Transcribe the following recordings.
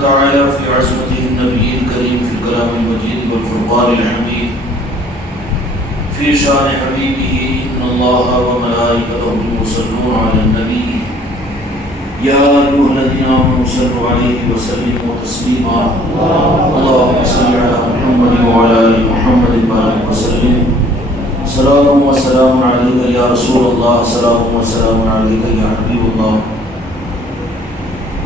تعالى في عظمته النبي الكريم في الكلام المجيد والفرقان الحميد في شان حبيبه إن الله وملائكته يصلون على النبي يا أيها الذين آمنوا صلوا عليه وسلموا تسليما اللهم صل على محمد وعلى آل محمد وبارك وسلم صلاة وسلام عليك يا رسول الله صلاة وسلام عليك يا حبيب الله.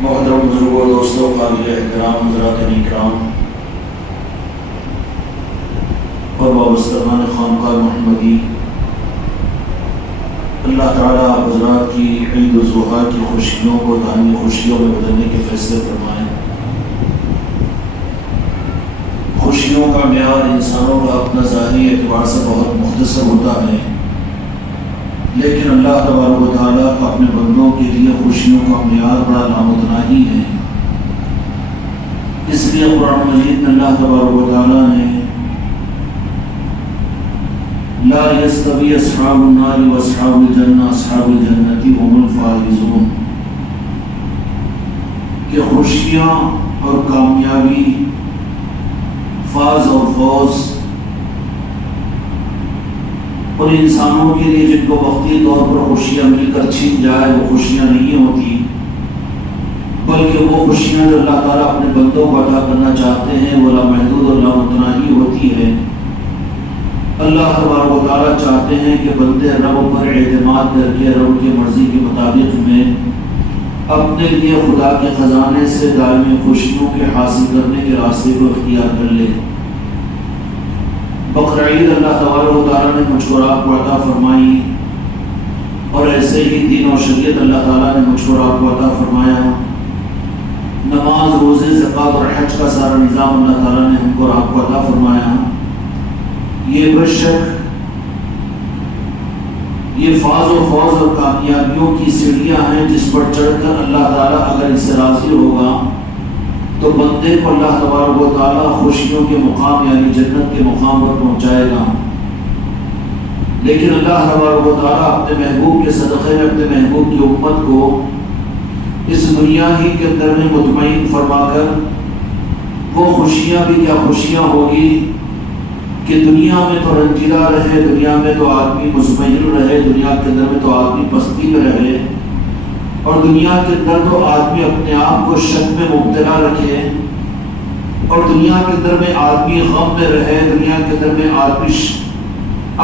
محترم بزرگوں دوستوں قابل احترام حضرات اکرام اور وابستگان خانقاہ محمدی، اللہ تعالیٰ آپ حضرات کی عید الضحیٰ کی خوشیوں کو دائمی خوشیوں میں بدلنے کے فیصلے فرمائیں. خوشیوں کا معیار انسانوں کا اپنا ظاہری اعتبار سے بہت مختصر ہوتا ہے، لیکن اللہ تبارک و تعالیٰ کا اپنے بندوں کے لیے خوشیوں کا معیار بڑا لامتناہی ہے. اس لیے قرآن مجید میں اللہ تبارک و تعالیٰ نے لا یستوی اصحاب النار واصحاب الجنہ اصحاب الجنۃ هم الفائزون کہ خوشیاں اور کامیابی، فاز اور فوز ان انسانوں کے لیے جن کو وقتی طور پر خوشیاں مل کر چھن جائے وہ خوشیاں نہیں ہوتی، بلکہ وہ خوشیاں جو اللہ تعالیٰ اپنے بندوں کو عطا کرنا چاہتے ہیں وہ لامحدود اور لامتناہی ہوتی ہے. اللہ تبارک و تعالیٰ چاہتے ہیں کہ بندے رب پر اعتماد کر کے رب کی مرضی کے مطابق میں اپنے لیے خدا کے خزانے سے دائمی خوشیوں کے حاصل کرنے کے راستے کو اختیار کر لیں. بقرعید اللہ تبارک و تعالیٰ نے مجھ کو آپ کو عطا فرمائی، اور ایسے ہی دین و شریعت اللہ تعالیٰ نے مجھ کو آپ کو عطا فرمایا. نماز، روزے، زکوٰۃ اور حج کا سارا نظام اللہ تعالیٰ نے ہم کو اور آپ کو عطا فرمایا. یہ بے شک یہ فاز و فوز اور کامیابیوں کی سیڑھیاں ہیں جس پر چڑھ کر اللہ تعالیٰ اگر اس سے راضی ہوگا تو بندے کو اللہ تبارک و تعالیٰ خوشیوں کے مقام یعنی جنت کے مقام پر پہنچائے گا. لیکن اللہ تبارک و تعالیٰ اپنے محبوب کے صدقے میں اپنے محبوب کی امت کو اس دنیا ہی کے اندر میں مطمئن فرما کر وہ خوشیاں بھی کیا خوشیاں ہوگی کہ دنیا میں تو رنجیدہ رہے، دنیا میں تو آدمی مطمئن رہے، دنیا کے اندر میں تو آدمی پستی میں رہے، اور دنیا کے اندر تو آدمی اپنے آپ کو شک میں مبتلا رکھے، اور دنیا کے اندر میں آدمی غم میں رہے، دنیا کے اندر میں آدمی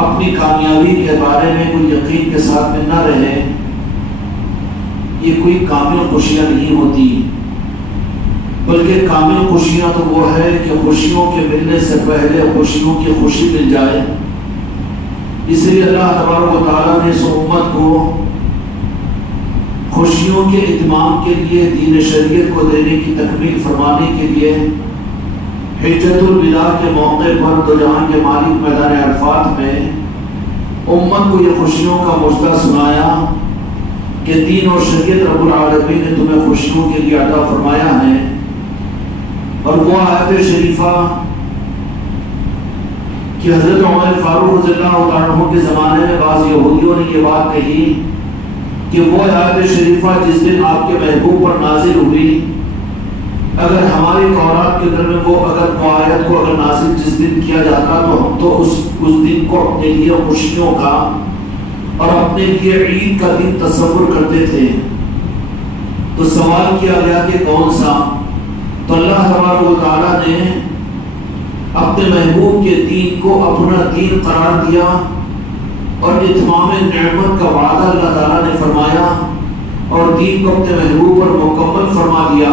اپنی کامیابی کے بارے میں کوئی یقین کے ساتھ میں نہ رہے. یہ کوئی کامل خوشیاں نہیں ہوتی، بلکہ کامل خوشیاں تو وہ ہے کہ خوشیوں کے ملنے سے پہلے خوشیوں کی خوشی مل جائے. اس لیے اللہ تبارک و تعالیٰ نے اس امت کو خوشیوں کے اتمام کے لیے دین شریعت کو دینے کی تکمیل فرمانے کے لیے حجۃ الوداع کے موقع پر دو جہاں کے مالک میدان عرفات میں امت کو یہ خوشیوں کا مژدہ سنایا کہ دین اور شریعت رب العالمین نے تمہیں خوشیوں کے لیے عطا فرمایا ہے. اور وہ آیت شریفہ کہ حضرت عمر فاروق رضی اللہ عنہ کے زمانے میں بعض یہودیوں نے یہ بات کہی کہ وہ آیت شریفہ جس دن آپ کے محبوب پر نازل ہوئی، اگر ہماری تورات کے اندر میں وہ آیت کو اگر نازل جس دن کیا جاتا تو ہم تو اس دن کو اپنے لیے خوشیوں کا اور اپنے لیے عید کا دن تصور کرتے تھے. تو سوال کیا گیا کہ کون سا؟ تو اللہ تبارک و تعالیٰ نے اپنے محبوب کے دین کو اپنا دین قرار دیا اور اتمام نعمت کا وعدہ اللہ تعالیٰ نے فرمایا اور دین کو اپنے محبوب پر مکمل فرما دیا،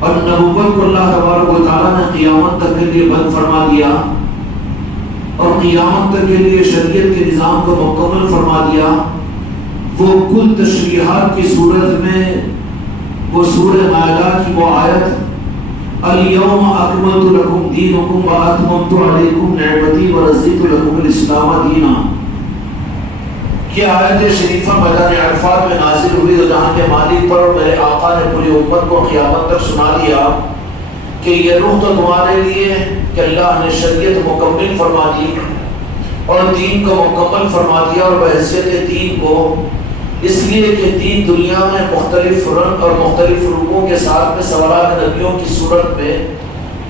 اور نبوت کو اللہ تبارک و تعالیٰ نے قیامت تک کے لیے بند فرما دیا اور قیامت تک کے لیے شریعت کے نظام کو مکمل فرما دیا. وہ کل تشریحات کی صورت میں وہ سورہ مائدہ کی وہ آیت الیوم اکملت لکم دینکم واتممت علیکم نعمتی ورضیت لکم الاسلام دینا، یہ آیت شریفہ میدان عرفات میں نازل ہوئی تو جہاں کے مالک پر اور میرے آقا نے پوری امت کو قیامت تک سنا دیا کہ یہ روح تو تمہارے لیے کہ اللہ نے شریعت مکمل فرما دی اور دین کو مکمل فرما دیا، اور بحیثیت دین کو اس لیے کہ دین دنیا میں مختلف رنگ اور مختلف روپوں کے ساتھ میں سوالات نبیوں کی صورت میں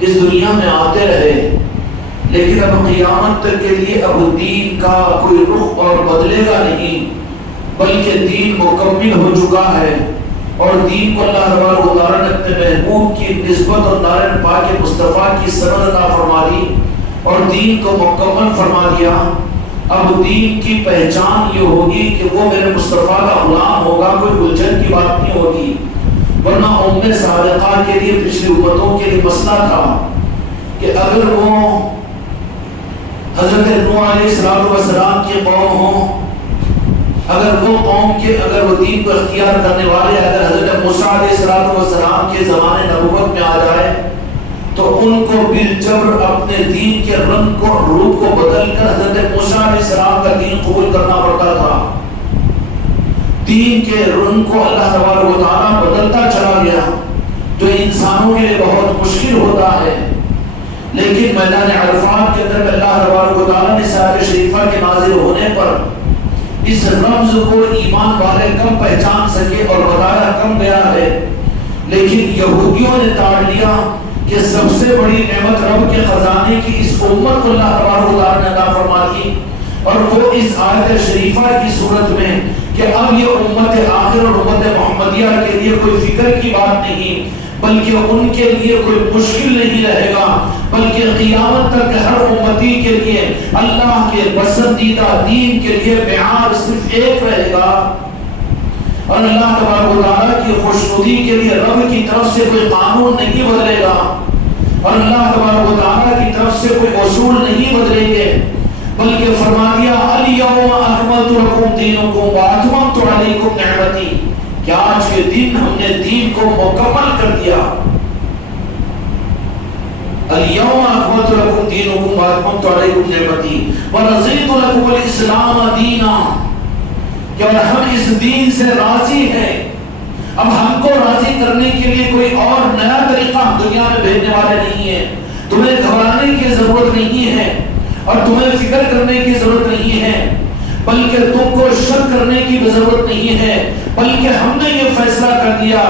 اس دنیا میں آتے رہے، لیکن اب قیامت تک کے لیے اب دین کا کوئی رخ اور بدلے گا نہیں، بلکہ دین مکمل ہو چکا ہے، اور دین کو اللہ تبارک و تعالیٰ نے اپنے محبوب کی نسبت اور نارائن پاک مصطفیٰ کی سند عطا فرما دی اور دین کو مکمل فرما دیا۔ اب دین کی پہچان یہ ہوگی کہ وہ میرے مصطفیٰ کا غلام ہوگا، کوئی الجھن کی بات نہیں ہوگی، ورنہ ام صادقہ کے لیے پچھلی امتوں کے لیے مسئلہ تھا کہ اگر وہ حضرت نوح علیہ السلام کی قوم ہو، اگر وہ قوم کے اگر وہ دین کو اختیار کرنے والے اگر حضرت موسیٰ علیہ السلام کے زمانے نبوت میں آ جائے تو ان کو بالجبر اپنے دین کے رنگ کو روپ کو بدل کر حضرت موسیٰ علیہ السلام کا دین قبول کرنا پڑتا تھا۔ دین کے رنگ کو اللہ تبارک و تعالیٰ بدلتا چلا گیا، جو انسانوں کے لیے بہت مشکل ہوتا ہے، لیکن میدان عرفات کے اندر اللہ تبارک و تعالیٰ نے سایہ شریفہ کے نازل ہونے پر اس رمز کو ایمان والے کم پہچان سکے اور بتایا کم گیا ہے، لیکن یہودیوں نے تاڑ لیا کہ سب سے بڑی نعمت رب کے خزانے کی اس امت کو اللہ تبارک و تعالیٰ نے عطا فرما دی، اور وہ اس آیت شریفہ کی صورت میں کہ اب یہ امت آخر اور امت محمدیہ کے لیے کوئی فکر کی بات نہیں، بلکہ ان کے لیے کوئی مشکل نہیں رہے گا، بلکہ قیامت تک ہر امتی کے لیے اللہ کے پسندیدہ دین کے لیے معیار صرف ایک رہے گا، اور اللہ تبارک و تعالیٰ کی خوشنودی کے لیے رب کی طرف سے کوئی قانون نہیں بدلے گا، اور اللہ تبارک و تعالیٰ کی طرف سے کوئی اصول نہیں بدلیں گے، بلکہ فرما دیا الیوم اکملت لکم دینکم واتممت علیکم نعمتی، کہ آج کے دن ہم نے دین کو مکمل کر دیا۔ الیوم اکملت لکم دینکم واتممت علیکم نعمتی ورضیت لکم الاسلام دینا، کہ ہم اس دین سے راضی ہیں، اب ہم کو راضی کرنے کے لیے کوئی اور نیا طریقہ ہم دنیا میں بھیجنے والے نہیں ہیں، تمہیں گھبرانے کی ضرورت نہیں ہے اور تمہیں فکر کرنے کی ضرورت نہیں ہے، بلکہ تم کو شک کرنے کی بھی ضرورت نہیں ہے، بلکہ ہم نے یہ فیصلہ کر دیا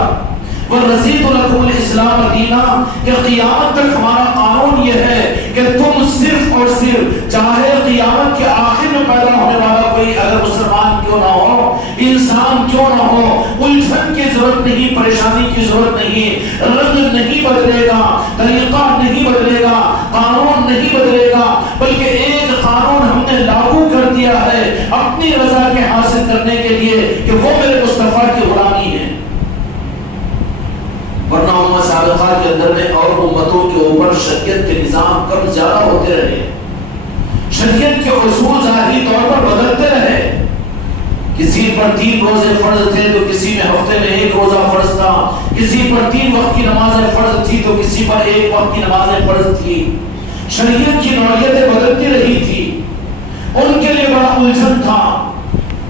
وَرَضِيتُ لَكُمُ الْإِسْلَامَ دِينًا، کہ قیامت تک ہمارا قانون یہ ہے کہ تم صرف اور صرف چاہے قیامت کے آخر میں پیدا ہونے والا کوئی اگر مسلمان کیوں نہ ہو، انسان کیوں نہ ہو، الجھن کی ضرورت نہیں، پریشانی کی ضرورت نہیں، رنگ نہیں بدلے گا، طریقہ نہیں بدلے گا، قانون نہیں بدلے گا، بلکہ ایک قانون ہم نے لاگو کر دیا ہے اپنی رضا کے حاصل کرنے کے لیے کہ وہ میرے مصطفیٰ کی غلامی ہے۔ ورنہ امت سابقہ کے اندر میں اور امتوں کے اوپر شریعت کے نظام کم زیادہ ہوتے رہے، شریعت کے اصول ظاہری طور پر بدلتے رہے، کسی پر 3 روزے فرض تھے تو کسی میں ہفتے میں 1 روزہ فرض تھا، کسی پر 3 وقت کی نمازیں فرض تھی تو کسی پر 1 وقت کی نمازیں فرض تھی، شریعت کی نوعیتیں بدلتی رہی تھی، ان کے لیے بڑا الجھن تھا،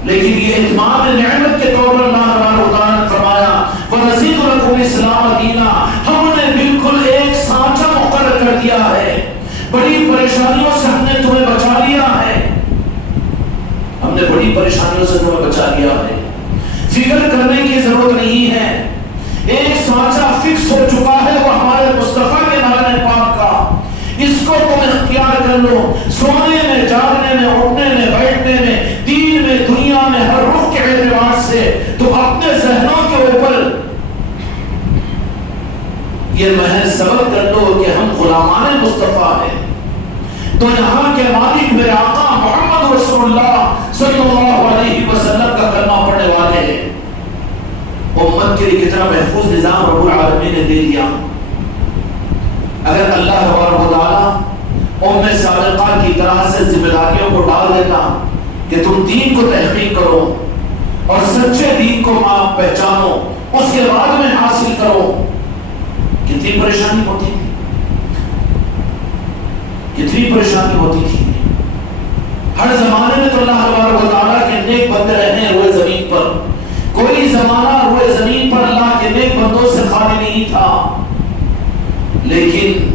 لیکن یہ اتمام نعمت کے طور پر اللہ تبارک و تعالیٰ نے فرمایا وَرَضِيتُ لَكُمُ الْإِسْلَامَ دِينًا، ہم نے بالکل ایک سانچہ مقرر کر دیا ہے، بڑی پریشانیوں سے ہم نے تمہیں بچا لیا ہے، ہم نے بڑی پریشانیوں سے تمہیں بچا لیا ہے، فکر کرنے کی ضرورت نہیں ہے، ایک سانچہ فکس ہو چکا ہے، وہ ہمارے مصطفیٰ کے نام پاک کا، اس کو تم اختیار کر لو، سونے میں، جاگنے میں، اٹھنے میں، بیٹھنے میں، دین میں، دنیا میں، ہر رخ کے اعتبار سے تم اپنے ذہنوں کے اوپر یہ محض سبق کر لو کہ ہم غلامان مصطفیٰ ہیں، تو یہاں کے مالک میرے آقا محمد رسول اللہ صلی اللہ علیہ وسلم کا کلمہ پڑھنے والے ہیں۔ امت کے لیے کتنا محفوظ نظام رب العالمین نے دے دیا۔ اگر اللہ تبارک و تعالیٰ ام صادقہ کی طرح سے ذمہ داریوں کو ڈال دیتا کہ تم دین کو تحقیق کرو اور سچے دین کو آپ پہچانو، اس کے بعد میں حاصل کرو، کتنی پریشانی ہوتی تھی، کتنی پریشانی ہوتی تھی۔ ہر زمانے میں تو اللہ تبارک و تعالیٰ کے نیک بندے رہے ہیں روئے زمین پر، کوئی زمانہ روئے زمین پر اللہ کے نیک بندوں سے خالی نہیں تھا، لیکن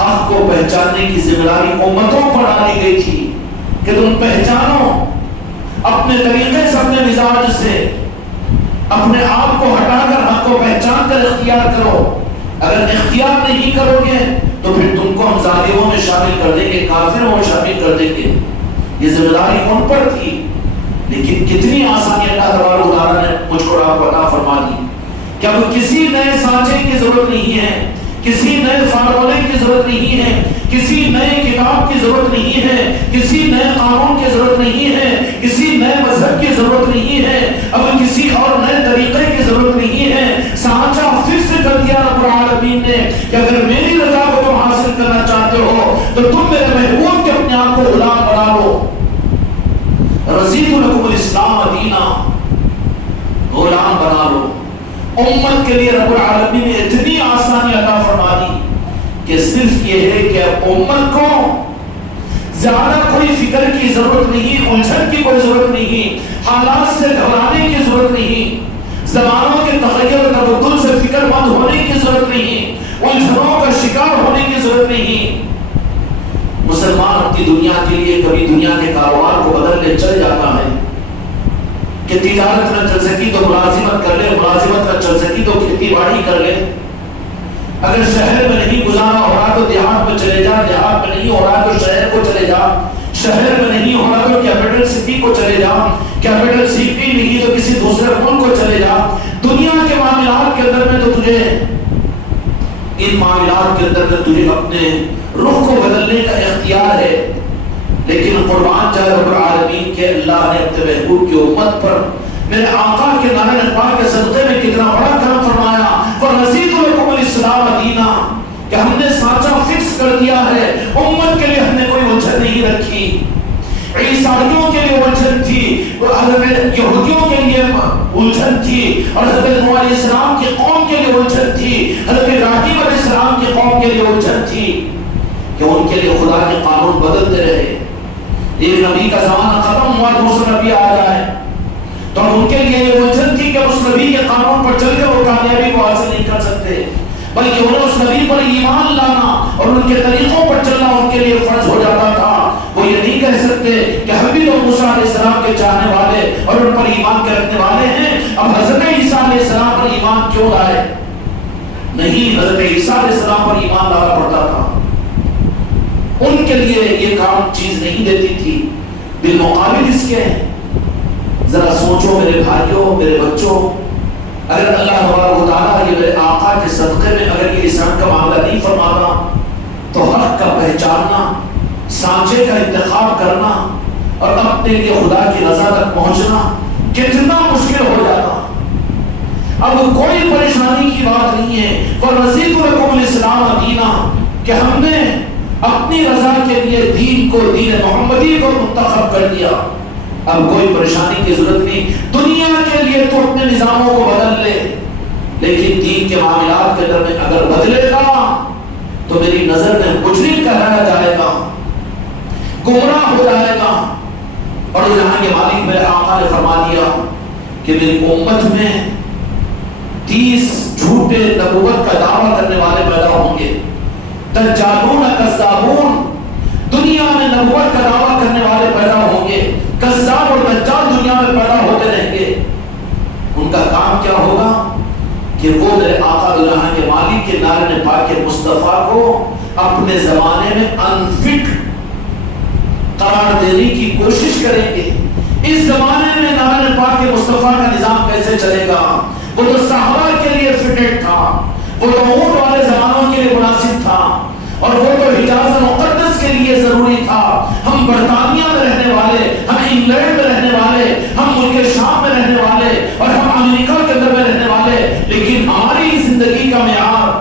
حق کو پہچاننے کی ذمہ داری امتوں پر ڈالی گئی تھی کہ تم پہچانو، اپنے طریقے سے، اپنے مزاج سے اپنے آپ کو ہٹا کر حق کو پہچان کر اختیار کرو. اگر اختیار نہیں کرو گے تو پھر تم کو ہم ظالموں میں شامل کر دیں گے، کافروں میں شامل کر دیں گے. یہ ذمہ داری ان پر تھی، لیکن کتنی آسانی اللہ تبارک و تعالیٰ نے مجھ کو آپ کو عطا فرما دی کہ اب کسی نئے سانچے کی ضرورت نہیں ہے، کسی نئے فارمولے کی ضرورت نہیں ہے، کسی نئے کتاب کی ضرورت نہیں ہے، کسی نئے قانون کی ضرورت نہیں ہے، کسی نئے مذہب کی ضرورت نہیں ہے، اب کسی اور نئے طریقے کی ضرورت نہیں ہے. سانچہ فکس کر دیا رب العالمین نے کہ اگر میری رضا کو تم حاصل کرنا چاہتے ہو تو تم میرے محبوب کے اپنے آپ کو غلام بنا لو. رضیت لکم الاسلام دینا، غلام بنا لو. امت کے لیے رب العالمین نے اتنی آسانی عطا فرما دی کہ صرف یہ ہے کہ اب امت کو زیادہ کوئی فکر کی ضرورت نہیں، الجھن کی کوئی ضرورت نہیں، حالات سے گھبرانے کی ضرورت نہیں، زمانوں کے تغیر و تبدل سے فکر مند ہونے کی ضرورت نہیں، الجھنوں کا شکار ہونے کی ضرورت نہیں. مسلمان اپنی دنیا کے لیے کبھی دنیا کے کاروبار کو بدل کے چل جاتا ہے کہ تجارت نہ چل سکی تو ملازمت کر لے، ملازمت نہ چل سکی تو کھیتی باڑی کر لے. اگر شہر میں نہیں گزارا ہو رہا تو دیہات میں چلے جا، دیہات میں نہیں ہو رہا تو شہر کو چلے جا، شہر میں نہیں ہو رہا تو کیپٹل سٹی کو چلے جا، کیپٹل سٹی نہیں تو کسی دوسرے ملک کو چلے جا. دنیا کے معاملات کے اندر میں تو تجھے ان معاملات کے اندر میں تجھے اپنے رخ کو بدلنے کا اختیار ہے. لیکن قربان جائے رب العالمین کے اللہ نے اپنے محبوب کی امت پر میرے آقا کے نام پاک کے صدقے میں کتنا بڑا کرم فرمایا. وَرَضِيتُ لَكُمُ الْإِسْلَامَ دِينًا کہ ہم نے سانچہ فکس کر دیا ہے. امت کے لیے ہم نے کوئی الجھن نہیں رکھی. عیسائیوں کے لیے الجھن تھی، حضرت یہودیوں کے لیے الجھن تھی، اور حضرت نوح علیہ السلام کی قوم کے لیے الجھن تھی، حضرت ابراہیم علیہ السلام کی قوم کے لیے الجھن تھی کہ ان کے لیے خدا کے قانون بدلتے رہے. ایک نبی کا زمانہ ختم ہوا، دوسرا نبی آ جائے تو ان کے لیے یہ الجھن تھی کہ اس نبی کے قانون پر چل کے وہ کامیابی کو حاصل نہیں کر سکتے، بلکہ انہیں اس نبی پر ایمان لانا اور ان کے طریقوں پر چلنا ان کے لیے فرض ہو جاتا تھا. وہ یہ نہیں کہہ سکتے کہ ہم بھی تو موسیٰ علیہ السلام کے چاہنے والے اور ان پر ایمان کے رکھنے والے ہیں، اب حضرت عیسیٰ علیہ السلام پر ایمان کیوں لائے؟ نہیں، حضرت عیسیٰ علیہ السلام پر ایمان لانا پڑتا تھا. ان کے لیے یہ کام چیز نہیں دیتی تھی. بالمقابل اس کے ذرا سوچو میرے بھائیوں، میرے بچوں، اگر اللہ تبارک و تعالیٰ یہ میرے آقا کے صدقے میں اگر یہ انسان کا معاملہ نہیں فرماتا تو حق کا پہچاننا، سانچے کا انتخاب کرنا اور اپنے لیے خدا کی رضا تک پہنچنا کتنا مشکل ہو جاتا. اب کوئی پریشانی کی بات نہیں ہے. وَرَضِيتُ لَكُمُ الْإِسْلَامَ دِينًا کہ ہم نے اپنی رضا کے لیے دین کو، دین محمدی کو منتخب کر دیا. اب کوئی پریشانی کی ضرورت نہیں. دنیا کے لیے تو اپنے نظاموں کو بدل لے، لیکن دین کے معاملات کے اندر میں اگر بدلے گا تو میری نظر میں مجرم کہلایا جائے گا، گمراہ ہو جائے گا. اور یہاں کے مالک میرے آقا نے فرما دیا کہ میری امت میں 30 جھوٹے نبوت کا دعویٰ کرنے والے پیدا ہوں گے. دجالون کذابون، دنیا میں نبوت کا دعویٰ کرنے والے پیدا ہوں گے. کذاب اور دجال دنیا میں پیدا ہوتے رہیں گے. ان کا کام کیا ہوگا کہ وہ میرے آقا اللہ کے مالک کے نارن پاک مصطفیٰ کو اپنے زمانے میں انفٹ قرار دینے کی کوشش کریں گے. اس زمانے میں نارن پاک مصطفیٰ کا نظام کیسے چلے گا؟ وہ تو صحابہ کے لیے فٹڈ تھا، وہ تو اونٹ والے زمانوں کے لیے مناسب تھا، اور وہ تو حجاز مقدس کے لیے ضروری تھا. ہم برطانیہ میں رہنے والے، ہم انگلینڈ میں رہنے والے، ہم ملک شام میں رہنے والے، اور ہم امریکہ کے اندر میں رہنے والے، لیکن ہماری زندگی کا معیار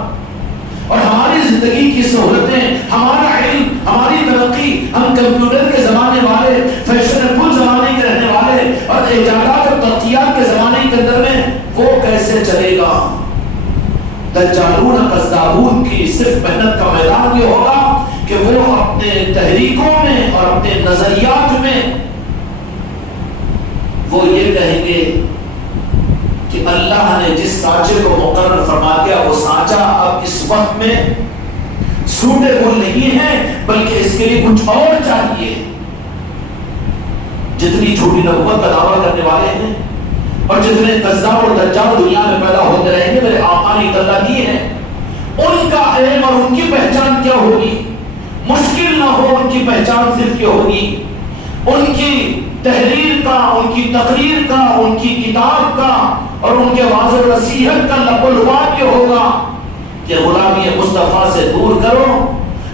اور ہماری زندگی کی سہولتیں، ہمارا علم، ہماری ترقی، ہم کمپیوٹر کے زمانے والے، فیشنیبل زمانے کے رہنے والے، اور ایجادات اور ترقیات کے زمانے کے اندر میں وہ کیسے چلے گا؟ دجالون کذابون کی صرف محنت کا میدان یہ ہوگا کہ وہ اپنے تحریکوں میں اور اپنے نظریات میں وہ یہ کہیں گے کہ اللہ نے جس سانچے کو مقرر فرما دیا وہ سانچہ اب اس وقت میں سوٹیبل نہیں ہے، بلکہ اس کے لیے کچھ اور چاہیے. جتنی جھوٹی نبوت کا دعویٰ کرنے والے ہیں اور جتنے کذاب اور دجال دنیا میں پیدا ہوتے رہیں گے، میرے آقا نے اطلاع دی ہے، ان کا علم اور ان کی پہچان کیا ہوگی؟ مشکل نہ ہو، ان کی پہچان صرف کیا ہوگی؟ ان کی تحریر کا، ان کی تقریر کا، ان کی کتاب کا اور ان کے واضح نصیحت کا لب و لباب یہ ہوگا کہ غلامی مصطفیٰ سے دور کرو۔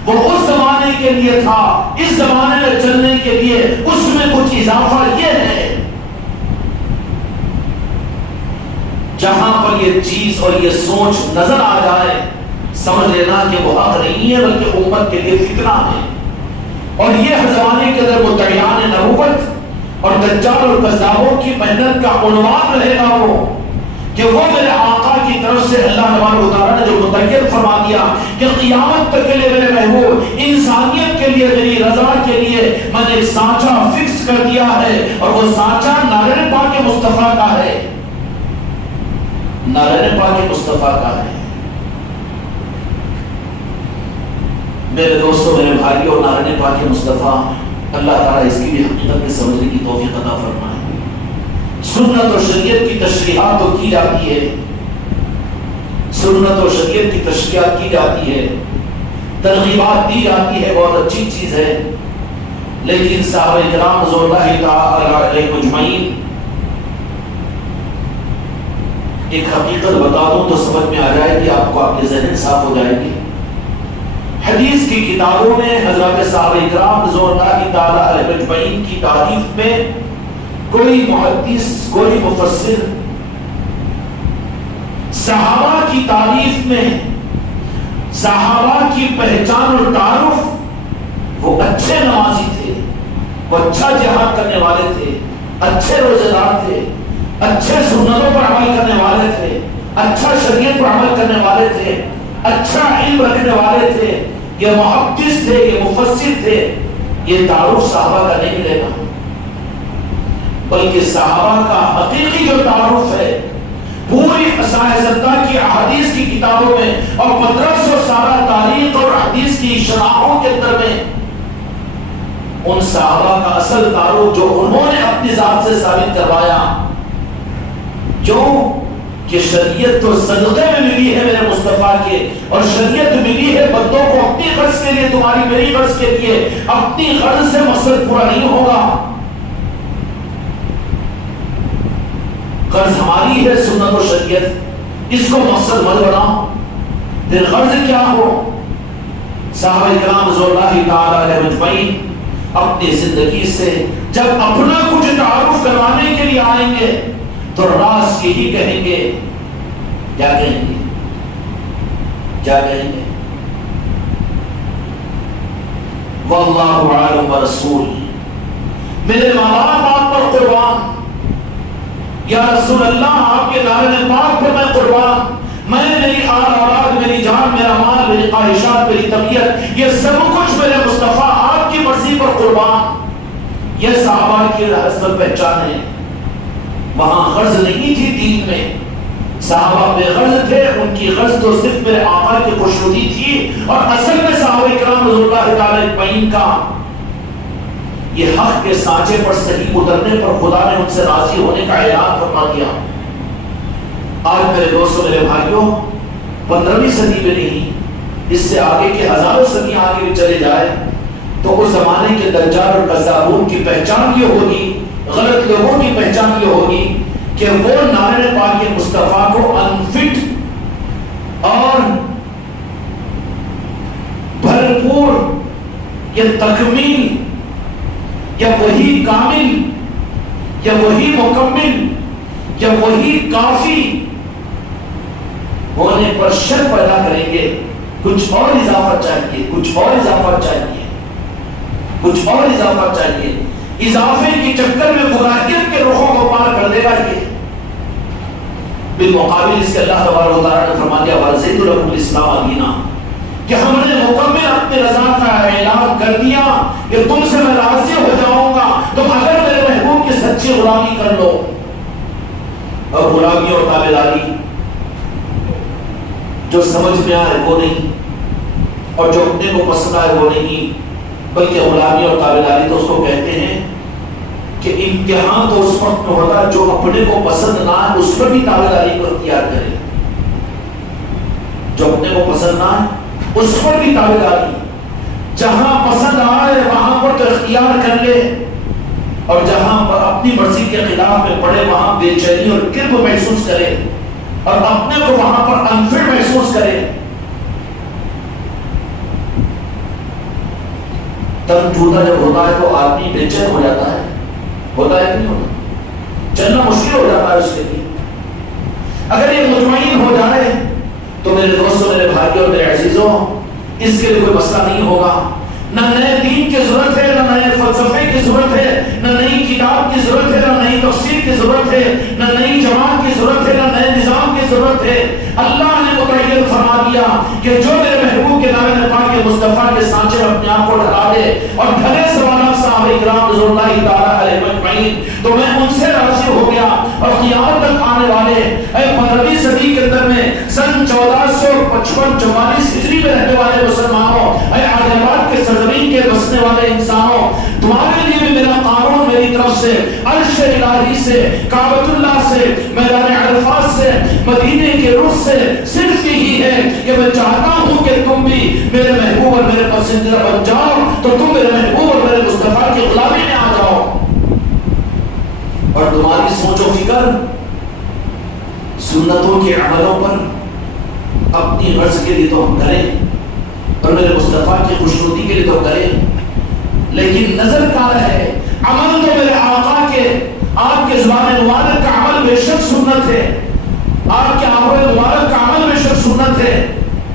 وہ اس زمانے کے لیے تھا، اس زمانے میں چلنے کے لیے اس میں کچھ اضافہ یہ ہے، جہاں پر یہ چیز اور یہ سوچ نظر آ جائے سمجھ لینا کہ وہ حق نہیں ہے بلکہ امت کے لیے فتنہ ہے۔ اور یہ زمانے کے اندر مدعیان نبوت اور دجال اور کذابوں کی محنت کا عنوان رہے گا وہ کہ وہ میرے آقا کی طرف سے اللہ تبارک و تعالیٰ نے جو متعین فرما دیا کہ قیامت تک کے لیے میرے محبوب انسانیت کے لیے میری رضا کے لیے میں نے ایک سانچہ فکس کر دیا ہے، اور وہ سانچہ نارین پاک مصطفیٰ کا ہے، نارین پاک مصطفیٰ کا ہے۔ میرے دوستوں، میرے بھائیوں، نارین پاک مصطفیٰ اللہ تعالیٰ اس کی بھی حقیقت میں سمجھنے کی توفیق عطا فرمائے۔ سنت اور شریعت کی تشریحات تو کی جاتی ہے، سنت اور شریعت کی تشریحات کی جاتی ہے، ترغیبات دی جاتی ہے، بہت اچھی چیز ہے، لیکن صحابہ کرام رضوان اللہ تعالی علیہ مجمعین، ایک حقیقت بتا دوں تو سمجھ میں آ جائے گی، آپ کو آپ کے ذہن صاف ہو جائے گی۔ حدیث کی کتابوں میں حضرات صحابہ کرام رضوان اللہ تعالی علیہ مجمعین کی تعریف میں کوئی محدث، کوئی مفسر صحابہ کی تعریف میں، صحابہ کی پہچان اور تعارف، وہ اچھے نمازی تھے، وہ اچھا جہاد کرنے والے تھے، اچھے روزے دار تھے، اچھے سنتوں پر عمل کرنے والے تھے، اچھا شریعت پر عمل کرنے والے تھے، اچھا علم رکھنے والے تھے، یہ محدث تھے، یہ مفسر تھے، یہ تعارف صحابہ کا نہیں ملے گا، بلکہ صحابہ کا حقیقی جو تعارف ہے پوری سیاستہ کی احادیث کی کتابوں میں اور 1500 سالہ تاریخ اور حدیث کی شرحوں کے اندر میں ان صحابہ کا اصل تعارف جو انہوں نے اپنی ذات سے ثابت کروایا، کیوں کہ شریعت تو صدقے میں ملی ہے میرے مصطفیٰ کے، اور شریعت ملی ہے بندوں کو اپنی غرض کے لیے، تمہاری میری غرض کے لیے، اپنی غرض سے مقصد پورا نہیں ہوگا، غرض ہماری ہے سنت و شریعت، اس کو مقصد مت بناؤ، پھر غرض کیا ہو؟ صحابہ کرام رضوان اللہ تعالی علیہ مجمعین اپنی زندگی سے جب اپنا کچھ تعارف کروانے کے لیے آئیں گے تو راز یہی کہیں گے، کیا کہیں گے؟ کیا کہیں گے؟ واللہ عالم ورسول، میرے ماں باپ آپ پر قربان، یا رسول اللہ آپ کے نارین پاک پر میں قربان، میں، میری آل اولاد، میری جان، میرا مال، میری خواہشات، میری طبیعت، یہ سب کچھ میرے مصطفیٰ آپ کی مرضی پر قربان۔ یہ صحابہ کی اصل پہچان ہے، وہاں غرض نہیں تھی دین میں، صحابہ بے غرض تھے، ان کی غرض تو صرف میرے آقا کی خوشنودی تھی، اور اصل میں صحابہ کرام رضی اللہ تعالی اجمعین کا یہ حق کے سانچے پر صحیح اترنے پر خدا نے ان سے راضی ہونے کا اعلان فرما دیا۔ آج میرے دوستوں، میرے بھائیوں، 15ویں صدی میں نہیں، اس سے آگے کے ہزاروں صدیاں آگے بھی چلے جائے تو اس زمانے کے دجال اور کذابون کی پہچان یہ ہوگی، غلط لوگوں کی پہچان یہ ہوگی کہ وہ نارین پاک مصطفیٰ کو انفٹ اور بھرپور یا تکمیل یا وہی کامل یا وہی مکمل یا وہی کافی ہونے پر شک پیدا کریں گے، کچھ اور اضافہ چاہیے، کچھ اور اضافہ چاہیے، کچھ اور اضافہ چاہیے، اضافے کے چکر میں براہیت کے رخوں کو پار کر دے گا۔ یہ بالمقابل اس کے اللہ تبارک و تعالیٰ نے فرما دیا وَرَضَيْتُ لَكُمُ الْإِسْلَامَ دِينًا، کہ ہم نے مکمل اپنی رضا کا اعلان کر دیا کہ تم سے میں راضی ہو جاؤں گا، تم اگر میرے محبوب کی سچی غلامی کر لو۔ اور غلامی اور تابعداری جو سمجھ میں آئے وہ نہیں، اور جو اپنے کو پسند آئے وہ نہیں، بلکہ غلامی اور تابعداری تو اس کو کہتے ہیں کہ امتحان تو اس وقت میں ہوتا ہے جو اپنے کو پسند نہ ہے اس پر بھی تابعداری کو اختیار کرے، جو اپنے کو پسند نہ ہے اس پر بھی تابعداری، جہاں پسند آئے وہاں پر تو اختیار کر لے، اور جہاں پر اپنی مرضی کے خلاف میں پڑے وہاں بے چینی اور کرب محسوس کرے اور اپنے کو وہاں پر انفٹ محسوس کرے۔ تن ٹوٹا جب ہوتا ہے تو آدمی بے چین ہو جاتا ہے، ہوتا ہے کہ نہیں ہوتا؟ چلنا مشکل ہو جاتا ہے اس کے لیے۔ اگر یہ مطمئن ہو جائے تو میرے دوستوں، میرے بھائیوں اور میرے عزیزوں، اس کے لیے کوئی مسئلہ نہیں ہوگا۔ نہ نئے دین کی ضرورت ہے، نہ نئے فلسفے کی ضرورت ہے، نہ نئی کتاب کی ضرورت ہے، نہ نئی تفسیر کی ضرورت ہے، نہ نئی جماعت کی ضرورت ہے، نہ نئے نظام کی ضرورت ہے۔ اللہ نے متعین فرما دیا کہ جو میرے محبوب کے نام پاک کے مصطفیٰ کے سانچے میں اپنے آپ کو ڈھلا دے اور ڈھلے سوالات صحابہ کرام رضوان اللہ تعالیٰ علیہ اجمعین، تو میں ان سے راضی ہو گیا۔ اور قیامت تک آنے والے 15ویں صدی کے اندر میں سن 1455-44 ہجری میں رہنے والے مسلمانوں، عادل آباد کے سرزمین کے بسنے والے انسانوں، تمہارے لیے بھی میرا قانون میری طرف سے، عرش الہی سے، کعبۃ اللہ سے، میدان عرفات سے، مدینے کے رخ سے صرف یہی ہے کہ میں چاہتا ہوں کہ تم بھی میرے محبوب اور میرے پسندیدہ بن جاؤ، تو تم میرے محبوب اور میرے مصطفیٰ کی غلامی میں آ جاؤ، اور تمہاری سوچ و فکر سنتوں کے عملوں پر اپنی غرض کے لیے تو ہم کریں اور میرے مصطفیٰ کی خوشنودی کے لیے تو کریں، لیکن نظر کہاں ہے؟ عمل تو میرے آقا کے، آپ کے زبان مبارک کا عمل بے شک سنت ہے، آپ کے آمر مبارک کا عمل بے شک سنت ہے،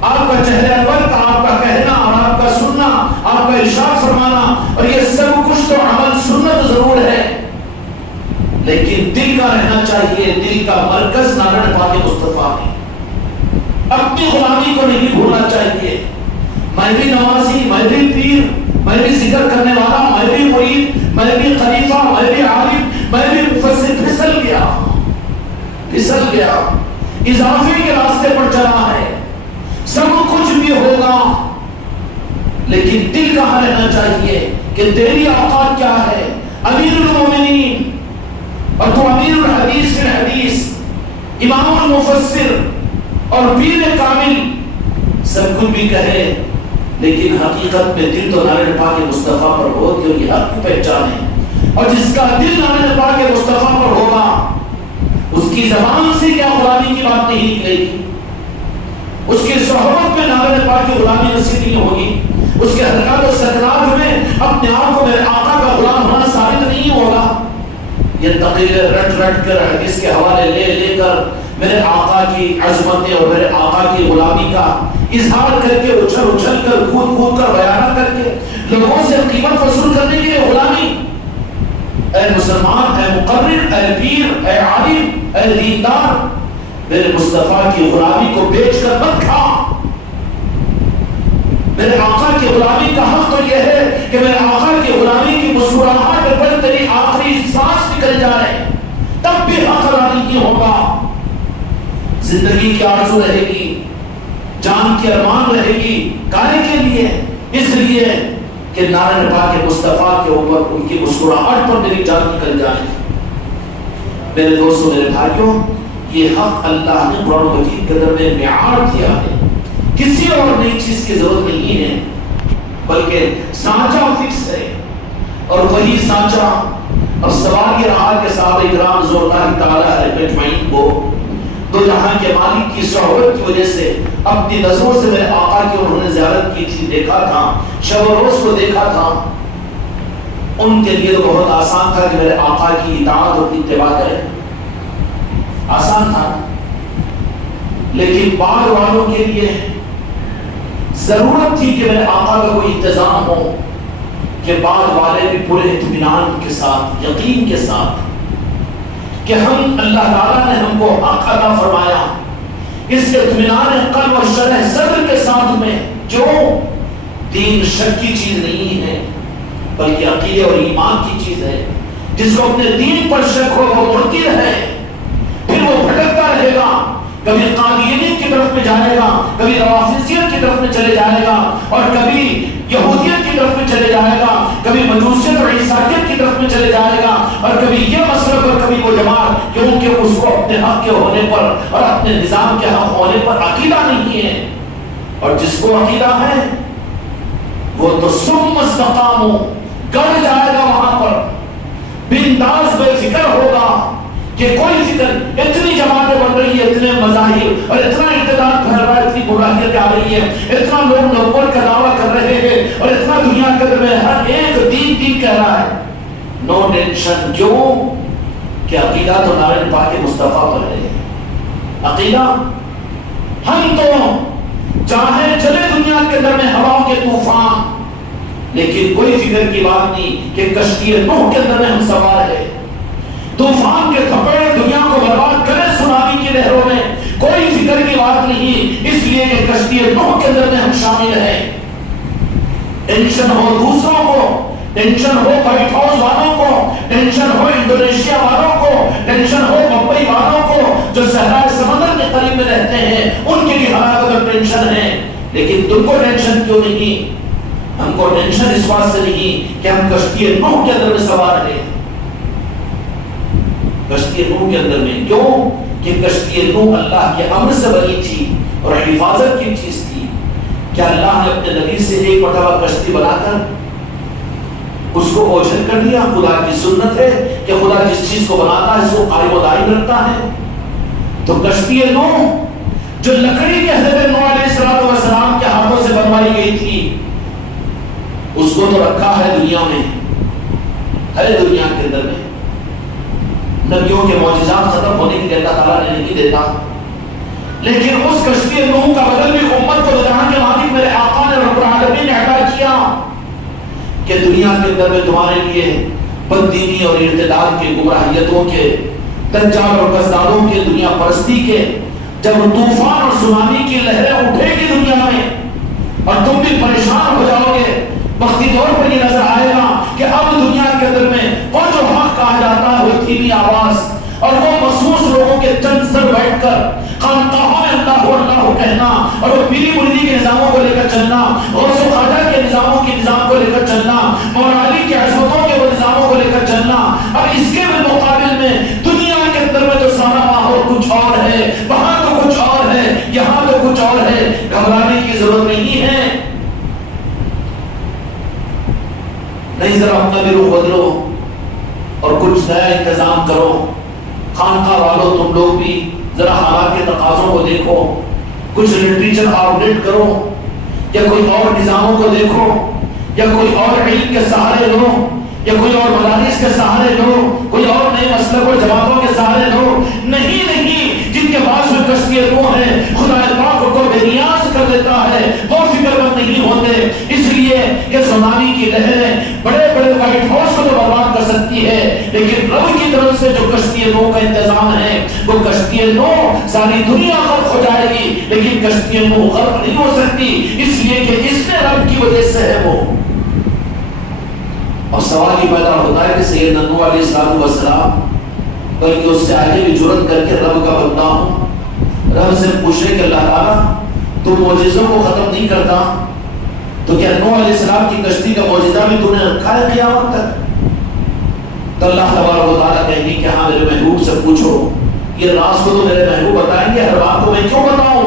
آپ کا چہرہ انور کا، آپ کا کہنا اور آپ کا سننا، آپ کا ارشاد فرمانا اور یہ سب کچھ تو عمل سنت ضرور ہے، لیکن دل کا رہنا چاہیے، دل کا مرکز نارائن پاک مصطفیٰ میں، اپنی غلامی کو نہیں بھولنا چاہیے۔ میں بھی نمازی، میں بھی پیر، میں بھی ذکر کرنے والا، میں بھی مرید، میں بھی خلیفہ، میں بھی عالم، میں بھی مفسر، پھسل گیا، اضافے کے راستے پر چلا ہے، سب کچھ بھی ہوگا، لیکن دل کہاں رہنا چاہیے کہ تیری اوقات کیا ہے؟ امیر المومنین، اور تو امیر الحدیث فی الحدیث، امام المفسر اور پیر کامل، سب کچھ بھی کہے، لیکن حقیقت میں دل تو نارائن پاک مصطفیٰ پر ہو کہ یہ حق پہچانے، اور جس کا دل نارائن پاک مصطفیٰ پر ہوگا اس کی زبان سے کیا غلامی کی بات نہیں نکلے گی، اس کی صحبت میں نارائن پاک کی غلامی نصیب نہیں ہوگی، اس کے حرکات و سکنات میں اپنے آپ کو میرے آقا کا غلام ہونا ثابت نہیں ہوگا۔ یہ تقریر رٹ رٹ کر حدیث کے حوالے لے لے کر میرے آقا کی عظمت اور میرے آقا کی غلامی کا اظہار کر کے اچھل اچھل کر کود کود کر بیانات کر کے لوگوں سے قیمت وصول کرنے کے لیے غلامی، اے مسلمان، اے مقرر، اے پیر، اے عالم، اے دیندار، میرے مصطفیٰ کی غلامی کو بیچ کر مت کھا۔ میرے آقا کی غلامی کا حق تو یہ ہے کہ میرے آقا کی غلامی کی مسکراہٹ پر تیری آخری سانس نکل جائے، تب بھی حق ادا نہیں ہوگا۔ زندگی کی آرزو رہے گی، جان کی ارمان رہے گی، کانے کے لیے، اس لیے کہ نارائن پاک مصطفیٰ کے اوپر ان کی مسکراہٹ پر میری جان نکل جائے۔ میرے دوستوں، میرے بھائیوں، یہ حق اللہ نے قرآن مجید کے اندر میں معیار دیا ہے، کسی اور نئی چیز کی ضرورت نہیں ہے، بلکہ سانچہ فکس ہے، اور وہی سانچہ اب سوال یہ رہا کہ صحابہ کرام رضوان اللہ تعالیٰ علیہ اجمعین کو دو جہاں کے مالک کی صحبت کی وجہ سے اپنی نظروں سے میرے آقا کی انہوں نے زیارت کی تھی، دیکھا تھا، شب و روز کو دیکھا تھا، ان کے لیے تو بہت آسان تھا کہ میرے آقا کی اطاعت اور اتباع کریں، آسان تھا، لیکن بعد والوں کے لیے ضرورت تھی کہ میرے آقا کا کوئی انتظام ہو کہ بعد والے بھی پورے اطمینان کے ساتھ، یقین کے ساتھ کہ ہم اللہ تعالیٰ نے ہم کو حق عطا فرمایا، اس کے اطمینان قلب اور شرح صدر کے ساتھ میں جو دین شک کی چیز نہیں ہے بلکہ عقیدے اور ایمان کی چیز ہے، جس کو اپنے دین پر شک ہو وہ مڑتی رہے، پھر وہ بھٹکتا رہے گا، کبھی قادیانیت کی طرف میں جائے گا، کبھی روافضیت کی طرف میں چلے جائے گا، اور کبھی یہودیت کی طرف میں چلے جائے گا، کبھی مجوسیت اور عیسائیت کی طرف میں چلے جائے گا، اور کبھی یہ مسلک اور کبھی وہ جماعت، کیونکہ اس کو اپنے حق کے ہونے پر اور اپنے نظام کے حق ہونے پر عقیدہ نہیں ہے۔ اور جس کو عقیدہ ہے وہ تو ثم استقاموا، گڑ جائے گا وہاں پر، بنداز بے فکر ہوگا کہ کوئی فکر، اتنی جماعتیں بن رہی ہے، اتنے مذاہب اور اتنا ارتداد پھیل رہا ہے، اتنی گمراہیت آ رہی ہے، اتنا لوگ نبوت کا دعویٰ کر رہے ہیں، اور اتنا دنیا کے اندر میں ہر ایک دین کہہ رہا ہے، نو ٹینشن۔ کیوں کہ عقیدہ تو نارائن پاک مصطفیٰ پر ہے۔ عقیدہ ہم تو چاہے چلے دنیا کے اندر میں ہواؤں کے طوفان، لیکن کوئی فکر کی بات نہیں کہ کشتی نوح کے اندر میں ہم سوار ہیں، طوفان کے تھپڑے دنیا کو برباد کرے سونامی کی لہروں میں، کوئی فکر کی بات نہیں، اس لیے کہ کشتی نوح کے اندر میں ہم شامل ہیں۔ ٹینشن ہو دوسروں کو، ٹینشن ہو وائٹ ہاؤس والوں کو، ٹینشن ہو انڈونیشیا والوں کو، ٹینشن ہو ممبئی والوں کو جو صحرائے سمندر کے قریب میں رہتے ہیں، ان کے لیے ہلاکت اور ٹینشن ہے، لیکن تم کو ٹینشن کیوں نہیں؟ ہم کو ٹینشن اس بات سے نہیں کہ ہم کشتی نوح کے اندر میں سوار ہیں۔ کشتی نوح کے اندر میں کیوں کہ کشتی نوح اللہ کے امر سے بنی تھی اور حفاظت کی چیز تھی۔ کیا اللہ نے اپنے نبی سے ایک مرتبہ کشتی بنا کر اس کو اوجھل کر دیا؟ خدا کی سنت ہے کہ خدا جس چیز کو بناتا ہے اس کو قائم و دائم رکھتا ہے۔ تو کشتی نوح جو لکڑی کے حضرت نوح علیہ السلام کے ہاتھوں سے بنوائی گئی تھی، اس کو تو رکھا ہے دنیا میں، ہے دنیا کے اندر میں۔ نبیوں کے معجزات ختم ہونے کے لیے اللہ تعالیٰ نے نہیں دیتا، لیکن اس کشتی نوح کا بدل بھی امت کو جہاں کے مالک میرے آقا نے رب العالمین نے عطا کیا کہ دنیا کے اندر میں تمہارے لیے بددینی اور ارتداد کے، گمراہیتوں کے، دجال اور کذابوں کے، دنیا پرستی کے، جب طوفان اور سونامی کی لہریں اٹھے گی دنیا میں اور تم بھی پریشان ہو جاؤ گے، وقتی طور پر یہ نظر آئے گا کہ اب دنیا کے اندر میں وہ جو حق کہا جاتا ہے وہ دھیمی آواز، اور وہ مخصوص لوگوں کے چند سر بیٹھ کر خانقاہوں میں اللہ اللہ کہنا، اور وہ پیری مریدی کے نظاموں کو لے کر چلنا، غوث و خواجہ کے نظاموں کے نظام کو لے کر چلنا، مولا علی کے عظمتوں کے وہ نظاموں کو لے کر چلنا، اور اس کے مقابل میں دنیا کے اندر میں جو سارا ماحول کچھ اور ہے، وہاں تو کچھ اور ہے، یہاں تو کچھ اور ہے۔ گھبرانے کی ضرورت نہیں ہے، نہیں، ذرا اپنا بھی رخ بدلو اور کچھ نیا انتظام کرو۔ خانقاہ والوں تم لوگ بھی ذرا حالات کے تقاضوں کو دیکھو، کچھ لٹریچر آؤٹلیٹ کرو، یا کوئی اور نظاموں کو دیکھو، یا کوئی اور علم کے سہارے لو، یا کوئی اور مدارس کے سہارے لو، کوئی اور نئے مسلک اور جماعتوں کے سہارے لو۔ نہیں، جن کے پاس میں کشتی نوح ہے، خدا پاک کو بے نیاز کر دیتا ہے، وہ فکر مند نہیں ہوتے، اس لیے کہ سونامی کی لہریں بڑے بڑے وائٹ ہاؤس کو تو برباد کر سکتی ہے، لیکن رب کی طرف سے جو کشتی نوح کا انتظام ہے، وہ کشتی نوح ساری دنیا غرق ہو جائے گی، لیکن کشتی نوح غرق نہیں ہو سکتی، اس لیے کہ اس میں رب کی وجہ سے ہے وہ۔ اور سوال یہ پیدا ہوتا ہے کہ سیدنا نوح علیہ السلام بلکہ اس سے آگے بھی جرات کر کے رب کا بندہ ہوں، رب سے پوچھے کہ اللہ تعالیٰ تو معجزوں کو ختم نہیں کرتا، تو کیا نوح علیہ السلام کی کشتی کا معجزہ بھی تو نے رکھا ہے قیامت تک؟ تو اللہ تبارک و تعالیٰ کہیں گے کہ ہاں میرے محبوب سے پوچھو، یہ راز کو تو میرے محبوب بتائیں گے، ہر بات کو میں کیوں بتاؤں؟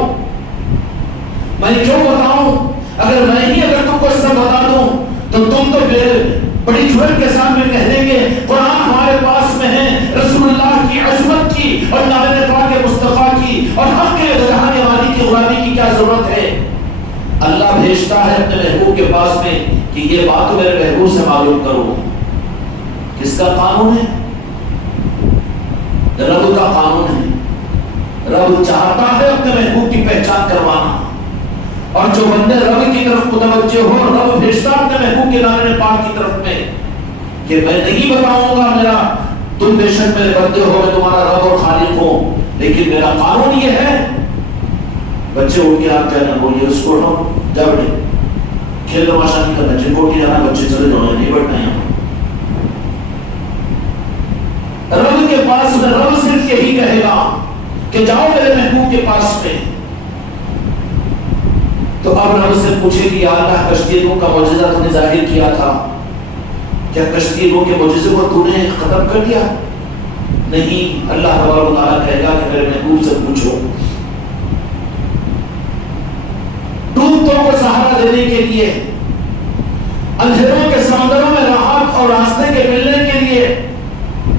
اگر میں ہی تم کو سب بتا دوں تو تم تو بڑی جرات کے ساتھ میں کہہ دیں گے قرآن ہمارے پاس میں ہے، رسول اللہ کی عظمت کی اور نبی پاک مصطفیٰ کی اور حق کے جہان والی کی غلامی کی کیا ضرورت ہے؟ اللہ بھیجتا ہے اپنے محبوب کے پاس میں کہ یہ بات میرے محبوب سے معلوم کرو۔ کس کا قانون ہے؟ رب کا قانون ہے۔ رب چاہتا ہے اپنے محبوب کی پہچان کروانا، اور جو بندے رب کی طرف متوجہ ہو، رب بھیجتا اپنے محبوب کے نام پاک کی طرف میں کہ میں نہیں بتاؤں گا میرا، تم بے شک میرے بندے ہو، میں تمہارا رب اور خالق ہوں، لیکن میرا قانون یہ ہے، بچے اٹھ کے آپ کہنا بولیے اس کو جا بیٹھے، کھیل تماشا نہیں کرنا، جن کو اٹھ کے جانا بچے چلے جاؤ، نہیں بیٹھنا یہاں۔ رب کے پاس میں رب صرف یہی کہے گا کہ جاؤ میرے محبوب کے پاس میں۔ تو اب رب سے پوچھے کہ یا اللہ کشتی نوح کا معجزہ تو نے ظاہر کیا تھا، کیا کشتی نوح کے معجزے کو تو نے ختم کر دیا؟ نہیں، اللہ تبارک و تعالیٰ کہے گا کہ میرے محبوب سے پوچھو، ڈوبتوں کو سہارا دینے کے لیے، اندھیروں کے سمندروں میں راحت اور راستے کے ملنے کے لیے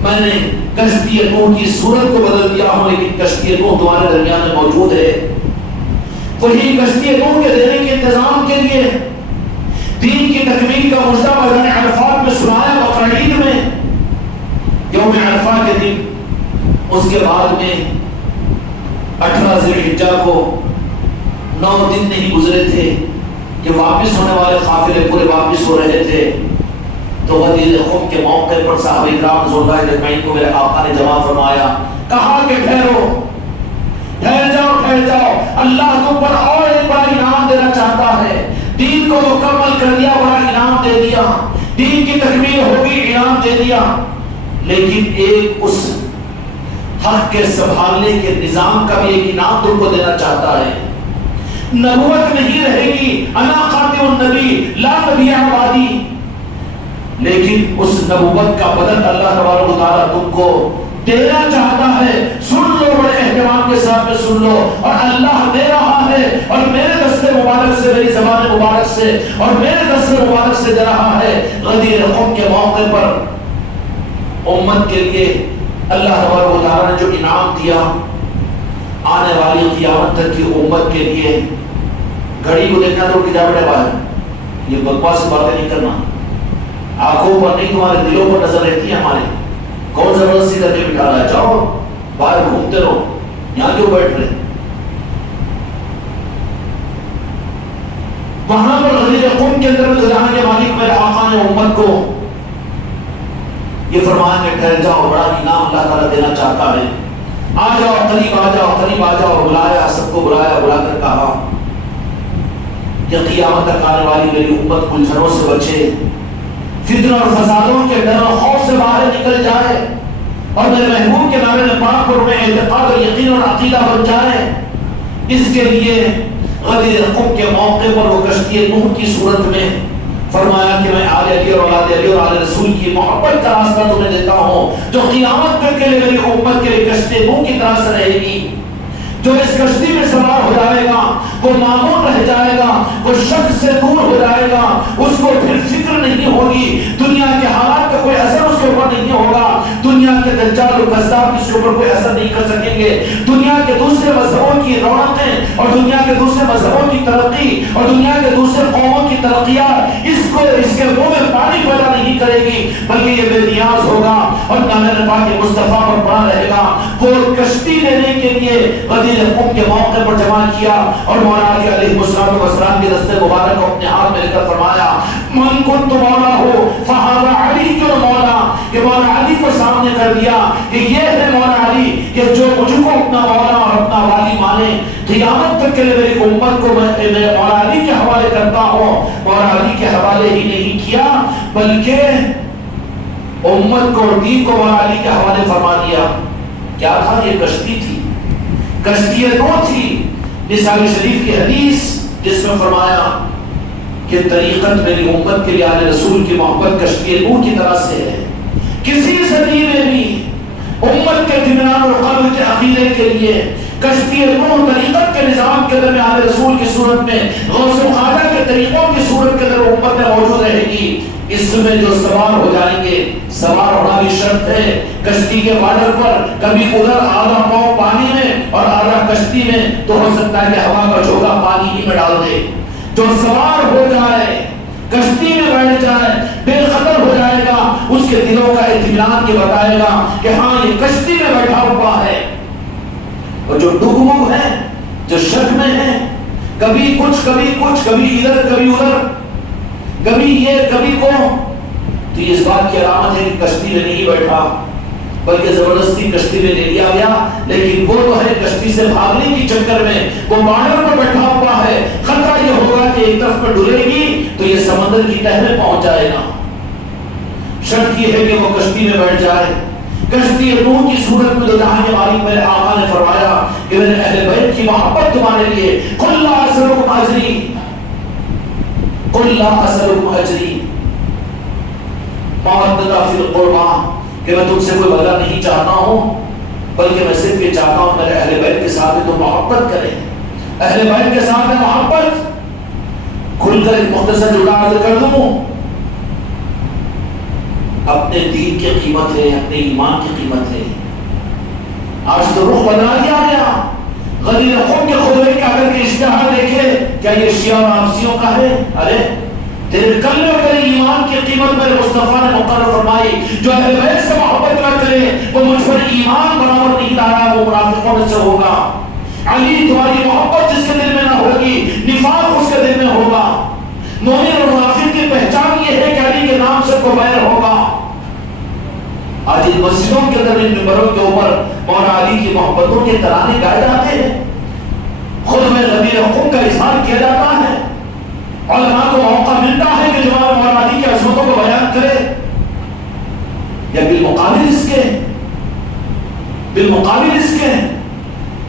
میں نے کشتی نوح کی صورت کو بدل دیا ہوں، لیکن کشتی نوح تمہارے درمیان میں موجود ہے۔ وہی کشتی نوح کے دینے کے انتظام کے لیے دین کی تکمیل کا مجدہ میدان عرفات میں سنایا، بقرعید میں یوم عرفہ کے دن، اس کے بعد میں 18 ذی الحجہ کو 9 دن نہیں گزرے تھے کہ واپس ہونے والے قافلے پورے واپس ہو رہے تھے، تو غدیر خم کے موقع پر صحابہ کرام رضوان اللہ اجمعین کو میرے آقا نے جمع فرمایا، کہا کہ ٹھہرو، ٹھہر جاؤ، ٹھہر جاؤ، اللہ تم پر اور ایک بڑا انعام دینا چاہتا ہے، دین کو مکمل کر دیا، بڑا انعام دے دیا، دین کی تکمیل ہوگی، انعام دے دیا، لیکن ایک اس حق کے سنبھالنے کے نظام کا بھی ایک انعام تم کو دینا چاہتا ہے۔ نبوت نہیں رہے گی، انا خاتم النبی لا نبی بعدی، لیکن اس نبوت کا بدل اللہ تبارک و تعالیٰ تم کو دینا چاہتا ہے۔ سن لو، بڑے اہتمام کے ساتھ میں سن لو، اور اللہ دے رہا ہے، اور میرے دست مبارک سے، میری زبان مبارک سے، اور میرے دست مبارک سے دے رہا ہے۔ غدیر خم کے موقع پر امت کے لیے اللہ تبارک و تعالیٰ نے جو انعام دیا، آنے والی قیامت تک کی امت کے لیے، گھڑی کو دیکھنا تو کہ جا بیٹے باہر، یہ بکواس سے باتیں نہیں کرنا، آنکھوں پر نہیں تمہارے دلوں پر نظر رہتی ہے ہمارے، کون زبردستی کر کے بٹھا رہا ہے، جاؤ باہر گھومتے رہو، یہاں کیوں بیٹھ رہے؟ وہاں پر غدیر خم کے اندر جہاں کے مالک میرے آقا نے امت کو یہ فرمایا کہ ٹھہر جاؤ، بڑا انعام اللہ تعالیٰ دینا چاہتا ہے، آ جاؤ، قریب آ جاؤ، قریب آ جاؤ، بلایا، سب کو بلایا، بلا کر کہا کہ قیامت تک آنے والی میری امت گلزنوں سے بچے، فتنوں اور فسادوں کے ڈر اور خوف سے باہر نکل جائے، اور میرے محبوب کے نام پاک پر میں اعتقاد اور یقین اور عقیدہ بن جائے۔ اس کے لیے غدیر خم کے موقع پر وہ کشتی نوح کی صورت میں فرمایا کہ میں آل علی اور اولاد علی اور آل رسول کی محبت کا راستہ تمہیں دیتا ہوں، جو قیامت تک کے لیے میری امت کے لیے کشتی نوح کی طرح سے رہے گی۔ جو اس کشتی میں سوار ہو جائے گا وہ معمون رہ جائے گا، وہ شک سے دور ہو جائے گا، اس کو پھر فکر نہیں ہوگی، دنیا کے حالات کا کوئی اثر اس کے اوپر نہیں ہوگا، دنیا کے دجال و کذاب اس کے اوپر کوئی اثر نہیں کر سکیں گے، دنیا کے دوسرے مذہبوں کی رونقیں اور دنیا کے دوسرے مذہبوں کی ترقی اور دنیا کے دوسرے قوموں کی ترقیات اس کے منہ میں پانی پیدا نہیں کرے گی، بلکہ یہ بے نیاز ہوگا اور نام پاک مصطفیٰ پر پڑا رہے گا۔ وہ کشتی لینے کے لیے غدیر خم کے موقع پر جمع کیا، اور مولا علی علیہ السلام کے دستے مبارک کو اپنے ہاتھ میں لے کر فرمایا، من کنت مولا ہو فہذا علی جو مولا، کہ مولا علی کو سامنے کر دیا کہ یہ ہے مولا علی، کہ جو مجھ کو اپنا مولا اور اپنا والی مانے، قیامت تک کے لیے میری امت کو میں مولا علی کے حوالے کرتا ہوں۔ مولا علی کے حوالے ہی نہیں کیا بلکہ امت کو اور دین کو مولا علی کے حوالے فرما دیا۔ کیا تھا؟ یہ کشتی تھی، کشتی نوح تھی۔ نسائی شریف کی حدیث جس میں فرمایا کہ طریقت میری امت کے لیے آل رسول کی محبت کشتی نوح کی طرح سے ہے۔ کسی صدی میں بھی امت کے اطمینان اور قلب کے عقیدے کے لیے کشتی نوح طریقت کے نظام کے اندر آل رسول کی صورت میں، غوث خواجہ کے طریقوں کی صورت کے اندر امت میں موجود رہے گی۔ اس میں جو سوار ہو جائیں گے، سوار ہونا بھی شرط ہے، کشتی کے بارڈر پر کبھی ادھر آدھا پاؤں پانی میں اور آدھا کشتی میں، تو ہو سکتا ہے کہ ہوا کا جھونکا پانی ہی میں ڈال دے۔ جو سوار ہو جائے، کشتی میں بیٹھ جائے، بے خطر ہو جائے گا، اس کے دلوں کا اطمینان یہ بتائے گا کہ ہاں یہ کشتی میں بیٹھا ہوا ہے۔ اور جو ڈگمگ ہیں، جو شک میں ہیں، کبھی کچھ کبھی کچھ، کبھی ادھر کبھی ادھر، کبھی یہ کبھی کو، تو یہ اس بات کی علامت ہے کہ کشتی میں نہیں بیٹھا بلکہ زبردستی کشتی میں لے لیا گیا۔ لیکن وہ تو ہے کشتی سے بھاگنے کی چکر میں وہ بارڈر پر بیٹھا ہوا ہے، خطرہ یہ ہوگا کہ ایک طرف پر ڈلے گی تو یہ سمندر کی تہہ میں پہنچ جائے گا۔ شرط یہ ہے کہ وہ کشتی میں بیٹھ جائے۔ کشتی نوح کی صورت میں جو جہاں کے مالک میرے آقا نے فرمایا کہ میرے اہل بیت کی محبت تمہارے لیے، قل لا اسألکم اجری، قل لا اسألکم اجری، مودۃ فی القربى کہ میں تم سے کوئی بدلہ نہیں چاہتا ہوں، بلکہ میں صرف یہ چاہتا ہوں میرے اہل بیت کے ساتھ تم محبت کریں، اہل بیت کے ساتھ محبت۔ کھل کر ایک مختصر جملہ عرض کر دوں، اپنے دین کی قیمت ہے، اپنے ایمان کی قیمت ہے۔ آج تو رخ بدلا دیا گیا، غدیر خم کے خطبے کے اگر کے اشتہار دیکھے، کیا یہ شیعہ اور آپسیوں کا ہے؟ ارے تیرے کلمے اور تیرے ایمان کی قیمت میرے مصطفیٰ نے مقرر فرمائی، جو اہل بیت سے محبت نہ کرے وہ مجھ پر ایمان برابر نہیں لایا، وہ منافقوں میں سے ہوگا۔ علی تمہاری محبت جس کے دل میں نہ ہوگی، نفاق اس کے دل میں ہوگا۔ مومن اور منافق کی پہچان یہ ہے کہ علی کے نام سے کو بیر ہوگا۔ آج ان مسجدوں کے اندر ان ممبروں کے اوپر مولا علی کی محبتوں کے ترانے گائے جاتے ہیں، خود میں غدیر خم کا اظہار کیا جاتا ہے، علماء کو موقع ملتا ہے کہ جوان مولا علی کی عظمتوں کو بیان کرے، یا بالمقابل اس کے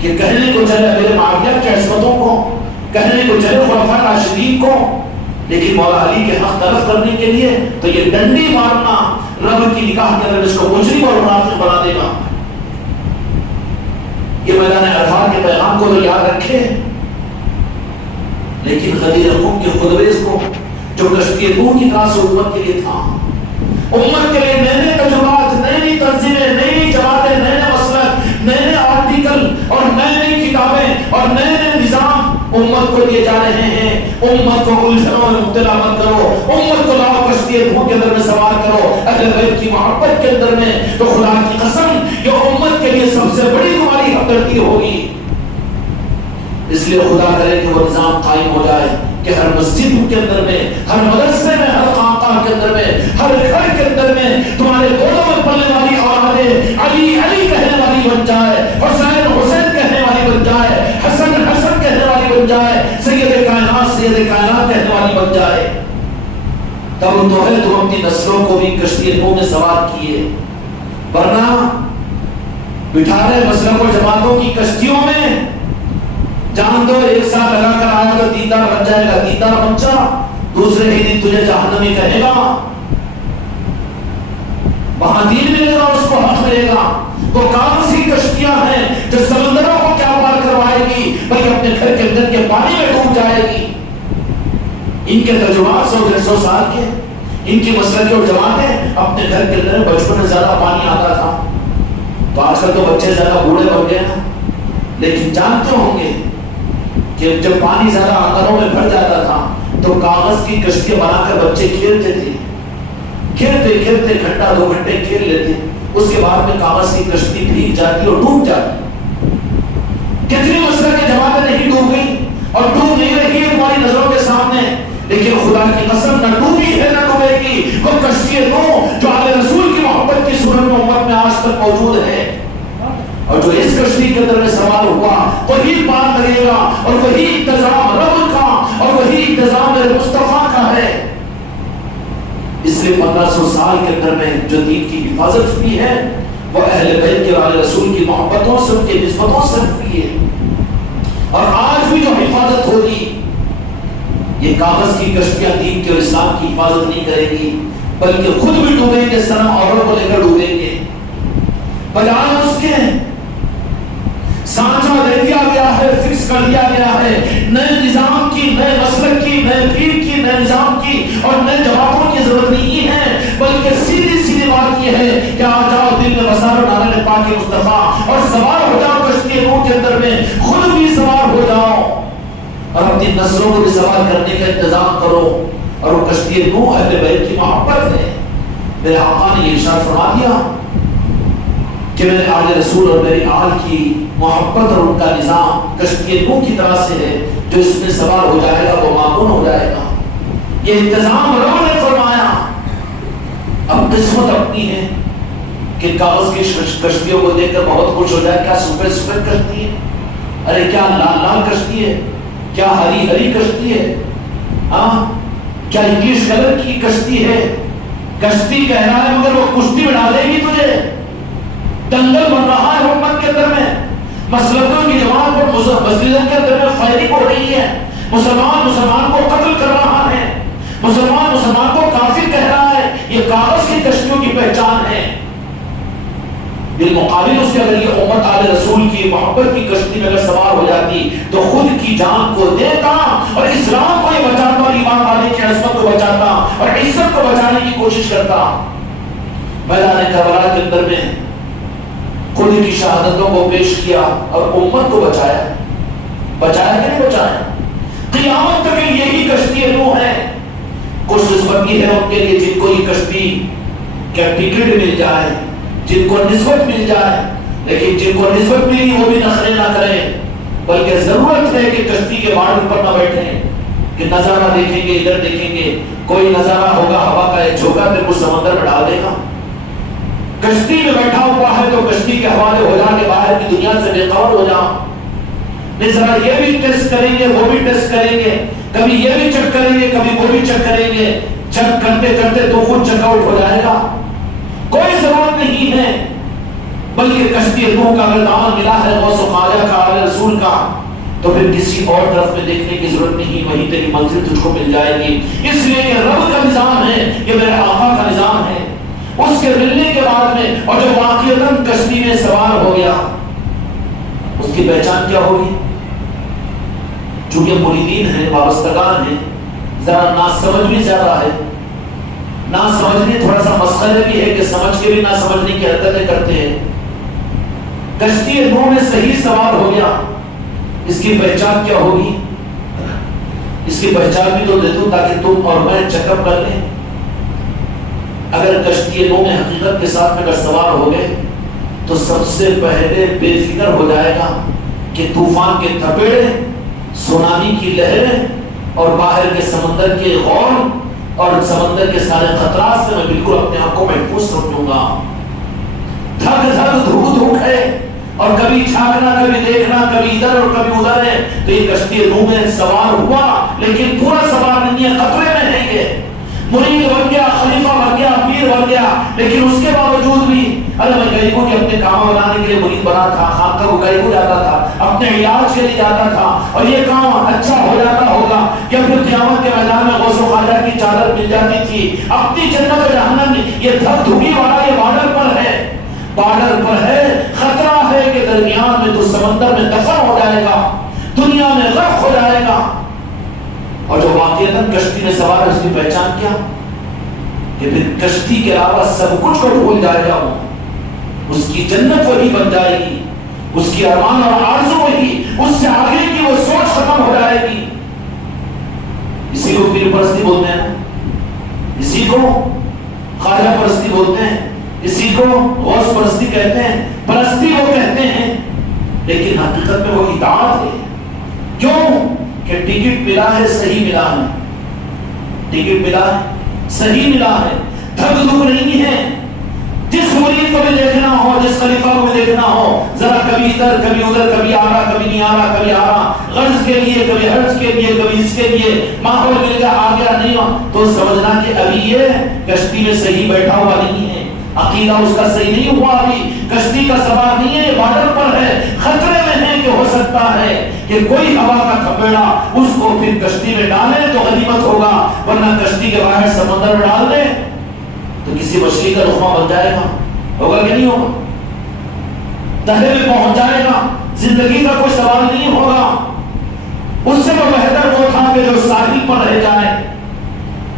کہ کہنے کو چلے امیر معاویہ کی عظمتوں کو، کہنے کو چلے خلفاء راشدین کو، لیکن مولا علی کے حق طرف کرنے کے لیے تو یہ ڈنڈی مارنا رب کی نگاہ کے اندر اس کو مجرم اور منافق بنا دے گا۔ یہ میدان عرفات کے پیغام کو تو یاد رکھے، لیکن غدیر خم کے خطبے کو جو کشتی نوح کی طرح سے امت کے لیے تھا، امت کے لیے نئے نئے تجربات، نئی نئی تنظیمیں، نئی نئی جماعتیں، نئے نئے مسلک، نئے نئے آرٹیکل اور نئی نئی کتابیں اور نئے نئے نظام امت کو دیے جا رہے ہیں۔ امت کو الجھنوں میں مبتلا مت کرو، امت کو لاؤ کشتی نوح کے اندر میں سوار کرو اہل بیت کی محبت کے اندر میں، تو خدا کی قسم یہ امت کے لیے سب سے بڑی تمہاری ہمدردی ہوگی۔ اس لیے خدا کرے کہ وہ نظام قائم ہو جائے کہ ہر مسجد کے اندر میں، ہر مدرسے میں، ہر خانقاہ کے اندر میں، ہر گھر کے اندر میں تمہارے گودوں میں پلنے والی اولادیں علی علی کہنے والی بن جائے، حسین حسین کہنے والی بن جائے، حسن حسن کہنے والی بن جائے، سید کائنات کہنے والی بن جائے۔ تب تو ہے تم اپنی نسلوں کو بھی کشتی نوح میں سوار کیے، ورنہ بٹھا رہے مسلک و جماعتوں کی کشتیوں میں، جان دو ایک سال لگا کر آیا تو دیندار بن جائے گا، دیندار بن جا، دوسرے ہی دن تجھے جہنمی کہے گا، وہاں دین ملے گا، اس کو حق ملے گا۔ وہ کون سی کشتیاں ہیں جو سمندروں کو کیا پار کروائے گی، بلکہ اپنے گھر کے اندر کے پانی میں ڈوب جائے گی۔ ان کے ترجمات 100-150 سال کے، ان کی مسلک اور جماعتیں اپنے گھر کے اندر بچپن میں زیادہ پانی آتا تھا، تو آج کل تو بچے زیادہ بوڑھے بن گئے ہیں، لیکن جانتے ہوں گے کہ جب پانی زیادہ آنگنوں میں بھر جاتا تھا تو کاغذ کی کشتی بنا کر بچے کھیلتے تھے، کھیلتے کھیلتے گھنٹہ 2 گھنٹے کھیل لیتے، اس کے بعد میں کاغذ کی کشتی بھیگ جاتی اور ڈوب جاتی۔ کتنی مسلک کی جماعتیں نہیں ڈوب گئی اور ڈوب نہیں رہی ہے تمہاری نظروں کے سامنے، لیکن خدا کی قسم نہ ڈوبی ہے نہ ڈوبے گی وہ کشتی نوح جو آل رسول کی محبت کی صورت میں امت میں آج تک موجود ہے، اور جو اس کشتی کے اندر میں سوار ہوا وہی پار کرے گا، اور وہی انتظام رب کا اور وہی انتظام میرے مصطفیٰ کا ہے۔ اس لیے 1500 سال کے اندر میں جو دین کی حفاظت ہوئی ہے وہ اہل بیت کے آل رسول کی محبتوں سے، ان کی نسبتوں سے ہوئی ہے، اور آج بھی جو حفاظت ہوگی یہ کاغذ کی کشتیاں دین کے اور اسلام کی حفاظت نہیں کرے گی، بلکہ خود بھی ڈوبیں گے، صنم عورت کو لے کر ڈوبیں گے۔ بجائے اس کے سانچہ دے دیا گیا ہے، فکس کر دیا گیا ہے نئے نظام کی، نئے مسلک کی، نئے پیر کی، نئے نظام کی اور نئے جماعتوں کی ضرورت نہیں ہے، بلکہ سیدھی سیدھی بات یہ ہے کہ آ جاؤ دل میں بسار ڈالنے پاک مصطفیٰ اور سوار ہو جاؤ کشتی نوح کے اندر میں، خود بھی سوار ہو جاؤ اور اپنی نسلوں کو بھی سوار کرنے کا انتظام کرو، اور وہ کشتی نوح اہل بیت کی محبت ہے۔ میرے آقا نے یہ ارشاد فرما دیا کہ میرے آل رسول اور میری آل کی محبت اور ان کا نظام کشتی نوح کی طرح سے ہے، جو اس میں سوار ہو جائے گا وہ معمون ہو جائے گا۔ یہ انتظام رب نے فرمایا۔ اب قسمت اپنی ہے کہ کاغذ کی کشتیوں کو دیکھ کر بہت خوش ہو جائے، کیا سفید سفید کشتی ہے، ارے کیا لال لال کشتی ہے، کیا ہری ہری کشتی ہے، کیا انگلش کلر کی کشتی ہے۔ کشتی کہہ رہا ہے مگر وہ کشتی میں ڈالے گی تجھے، دنگل بن رہا ہے امت کے اندر میں، مسلکوں کی جماعت پر مسجدوں کے اندر میں فائرنگ ہو رہی ہے، مسلمان کو قتل کر رہا ہے، مسلمان کو کافر کہہ رہا ہے۔ یہ کاغذ کی بالمقابل اس کے اگر یہ امت آل رسول کی محبت کی کشتی میں اگر سوار ہو جاتی تو خود کی جان کو دیتا اور اسلام کو یہ بچاتا اور ایمان والے کی عظمت کو بچاتا اور عزت کو بچانے کی کوشش کرتا. میدان کربلا کے اندر میں خود کی شہادتوں کو پیش کیا اور امت کو بچایا. بچایا کہ نہیں بچایا؟ قیامت تک یہی کشتی نوح ہے. کچھ قسمتی ہے ان کے لیے جن کو یہ کشتی کا ٹکٹ مل جائے, جن کو نسبت مل جائے, لیکن جن کو نسبت ملی وہ بھی نخرے نہ کریں, بلکہ ضرورت ہے کہ کشتی کے بارڈر پر نہ بیٹھیں کہ نظارہ دیکھیں گے, ادھر دیکھیں گے, کوئی نظارہ ہوگا ہوا کا ایک جھونکا پھر کچھ سمندر میں ڈال دے گا. کشتی میں بیٹھا ہوا ہے تو کشتی کے حوالے ہو جا کے باہر کی دنیا سے بے خبر ہو جاؤ. نہیں ذرا یہ بھی ٹیسٹ کریں گے, وہ بھی ٹیسٹ کریں گے, کبھی یہ بھی چیک کریں گے, کبھی وہ بھی چیک کریں گے. چیک کرتے کرتے تو خود چیک آؤٹ ہو جائے گا. کوئی ضرورت نہیں ہے, بلکہ کشتی نوح کا اگر دامن ملا ہے غوث و خواجہ کا, آل رسول کا, تو پھر کسی اور طرف میں دیکھنے کی ضرورت نہیں, وہیں تیری منزل تجھ کو مل جائے گی. اس لیے کہ رب کا نظام ہے, یہ میرے آقا کا نظام ہے. اس کے ملنے کے بعد میں اور جو واقعتاً کشتی میں سوار ہو گیا, اس کی پہچان کیا ہوگی؟ چونکہ مریدین ہیں, وابستگان ہیں, ذرا ناسمجھ بھی زیادہ ہے. نہ سمجھنے تھوڑا سا مسخرے بھی ہے کہ سمجھ کے بھی نہ سمجھنے کی حرکتیں کرتے ہیں. کشتی نوح میں صحیح سوار ہو گیا, اس کی پہچان کیا ہوگی؟ اس کی پہچان بھی تو دے دوں تاکہ تم اور میں چیک اپ کر لیں. اگر کشتی نوح میں حقیقت کے ساتھ میں اگر سوار ہو گئے تو سب سے پہلے بے فکر ہو جائے گا کہ طوفان کے تھپیڑے, سونامی کی لہریں اور باہر کے سمندر کے غور اور سمندر کے سارے خطرات سے میں بالکل اپنے آپ کو محفوظ سمجھوں گا. دھک دھک دھوک دھوک ہے اور کبھی جھانکنا, کبھی دیکھنا, کبھی ادھر اور کبھی ادھر ہے. تو یہ کشتی نوح میں سوار ہوا لیکن پورا سوار نہیں ہے, خطرے میں ہے. یہ مرید بن گیا, خلیفہ بن گیا, پیر بن گیا, لیکن اس کے باوجود بھی میں غریبوں کے اپنے کام بنانے کے لیے مرید بنا تھا, خانقاہ کو غریبوں جاتا تھا, اپنے علاج کے لیے جاتا تھا, اور یہ کام اچھا ہو جاتا ہوگا یا پھر قیامت کے میدان میں غوث و خواجہ کی چادر مل جاتی تھی. اپنی جنت و جہنم میں یہ دھک دھکی والا یہ بارڈر پر ہے, بارڈر پر ہے. خطرہ ہے کہ درمیان میں تو سمندر میں دفن ہو جائے گا, دنیا میں غرق ہو جائے گا. اور جو واقعتاً کشتی میں سوار ہے اس کی پہچان کیا؟ کہ پھر کشتی کے علاوہ سب کچھ کو بھول جائے گا. اس کی جنت وہی بن جائے گی, اس کی ارمان اور آرزو وہی, اس سے آگے کی وہ سوچ ختم ہو جائے گی. اسی کو پیر پرستی بولتے ہیں, اسی کو خواجہ پرستی بولتے ہیں, اسی کو غوث پرستی کہتے ہیں. پرستی وہ کہتے ہیں لیکن حقیقت میں وہ اطاعت ہے. کیوں کہ ٹکٹ ملا ہے, صحیح ملا ہے, ٹکٹ ملا ہے, صحیح ملا ہے, دھک دھک نہیں ہے. جس مرید کو بھی دیکھنا ہو, جس خلیفہ کو بھی دیکھنا ہو, ذرا کبھی ادھر کبھی ادھر, کبھی آ رہا کبھی نہیں آ رہا, کبھی آ رہا غرض کے لیے, کبھی حرج کے لیے, کبھی اس کے لیے, ماحول مل گیا آ گیا, نہیں ہو تو سمجھنا کہ ابھی یہ کشتی میں صحیح بیٹھا ہوا نہیں ہے, عقیدہ اس کا صحیح نہیں ہوا, ابھی کشتی کا سوار نہیں ہے, بارڈر پر ہے, خطرے میں ہے کہ ہو سکتا ہے کہ کوئی ہوا کا تھپیڑا اس کو پھر کشتی میں ڈالے تو غنیمت ہوگا, ورنہ کشتی کے باہر سمندر میں ڈال دے تو کسی مچھلی کا لقمہ بن جائے گا. ہوگا کہ نہیں ہوگا؟ تہے میں پہنچ جائے گا, زندگی کا کوئی سوال نہیں ہوگا. اس سے تو بہتر وہ تھا کہ جو ساحل پر رہ جائے,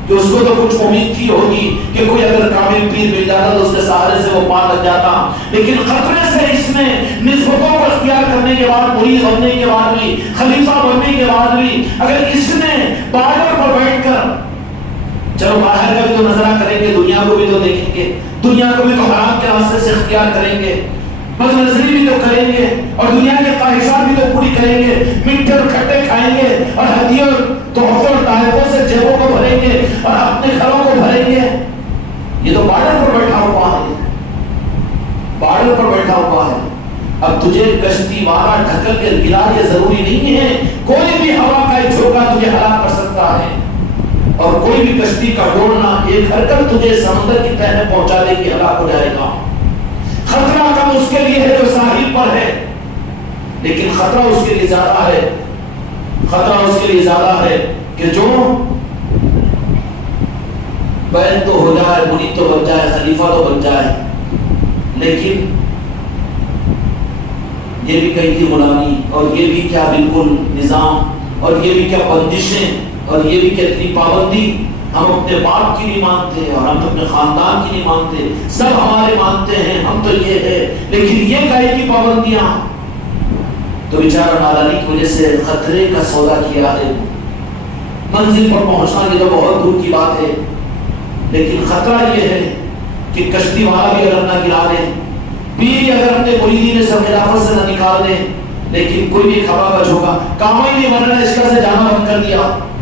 کہ اس کو تو کچھ امید تھی ہوگی کہ کوئی اگر کامل پیر مل جاتا تو اس کے سہارے سے وہ پار لگ جاتا. لیکن خطرے سے اس نے نسبتوں کو اختیار کرنے کے بعد, مرید بننے کے بعد بھی, خلیفہ بننے کے بعد بھی, اگر اس نے بارڈر پر بیٹھ کر, چلو باہر کا بھی تو نظرہ کریں گے, دنیا کو بھی تو دیکھیں گے, دنیا کو بھی تو حرام کے راستے سے اختیار کریں گے, بد نظری بھی تو کریں گے, اور دنیا کے خواہشات بھی تو پوری کریں گے, میٹھے اور کھٹے کھائیں گے, اور ہدیوں تحفوں اور تحائفوں سے جیبوں کو بھریں گے, اور اپنے گھروں کو بھریں گے. یہ تو بارڈر پر بیٹھا ہوا ہے, بارڈر پر بیٹھا ہوا ہے. اب تجھے کشتی والا ڈھکل کے گرا یہ ضروری نہیں ہے, کوئی بھی ہوا کا ایک جھونکا تجھے ہلاک کر سکتا ہے, اور کوئی بھی کشتی کا ڈولنا, ایک حرکت تجھے سمندر کی تہہ میں پہنچا دے گی, ہلاک ہو جائے گا. خطرہ کم اس کے لیے ہے جو ساحل پر ہے, لیکن خطرہ اس کے لیے زیادہ ہے, خطرہ اس کے لیے زیادہ ہے کہ جو بیعت تو ہو جائے, مرید تو بن جائے, خلیفہ تو بن جائے, لیکن یہ بھی کہیں کی غلامی، اور یہ بھی کیا بالکل نظام، اور یہ بھی کیا بندشیں، اور یہ بھی کیا اتنی پابندی. ہم اپنے باپ کی نہیں مانتے اور ہم اپنے خاندان کی نہیں مانتے، سب ہمارے مانتے ہیں، ہم تو یہ ہے، لیکن یہ کائے کی پابندیاں. تو بیچارہ نادانی کی وجہ سے خطرے کا سودا کیا ہے. منزل پر پہنچنا یہ تو بہت دور کی بات ہے، لیکن خطرہ یہ ہے کہ کشتی والا بھی اگر نہ گرا دے، بیوی اگر اپنے مریدین سے خلافت سے نہ نکال دے، لیکن کوئی بھی ہوا کا جھونکا، کام ہی نہیں بن رہا ہے، اس کا سے جانا بند کر دیا،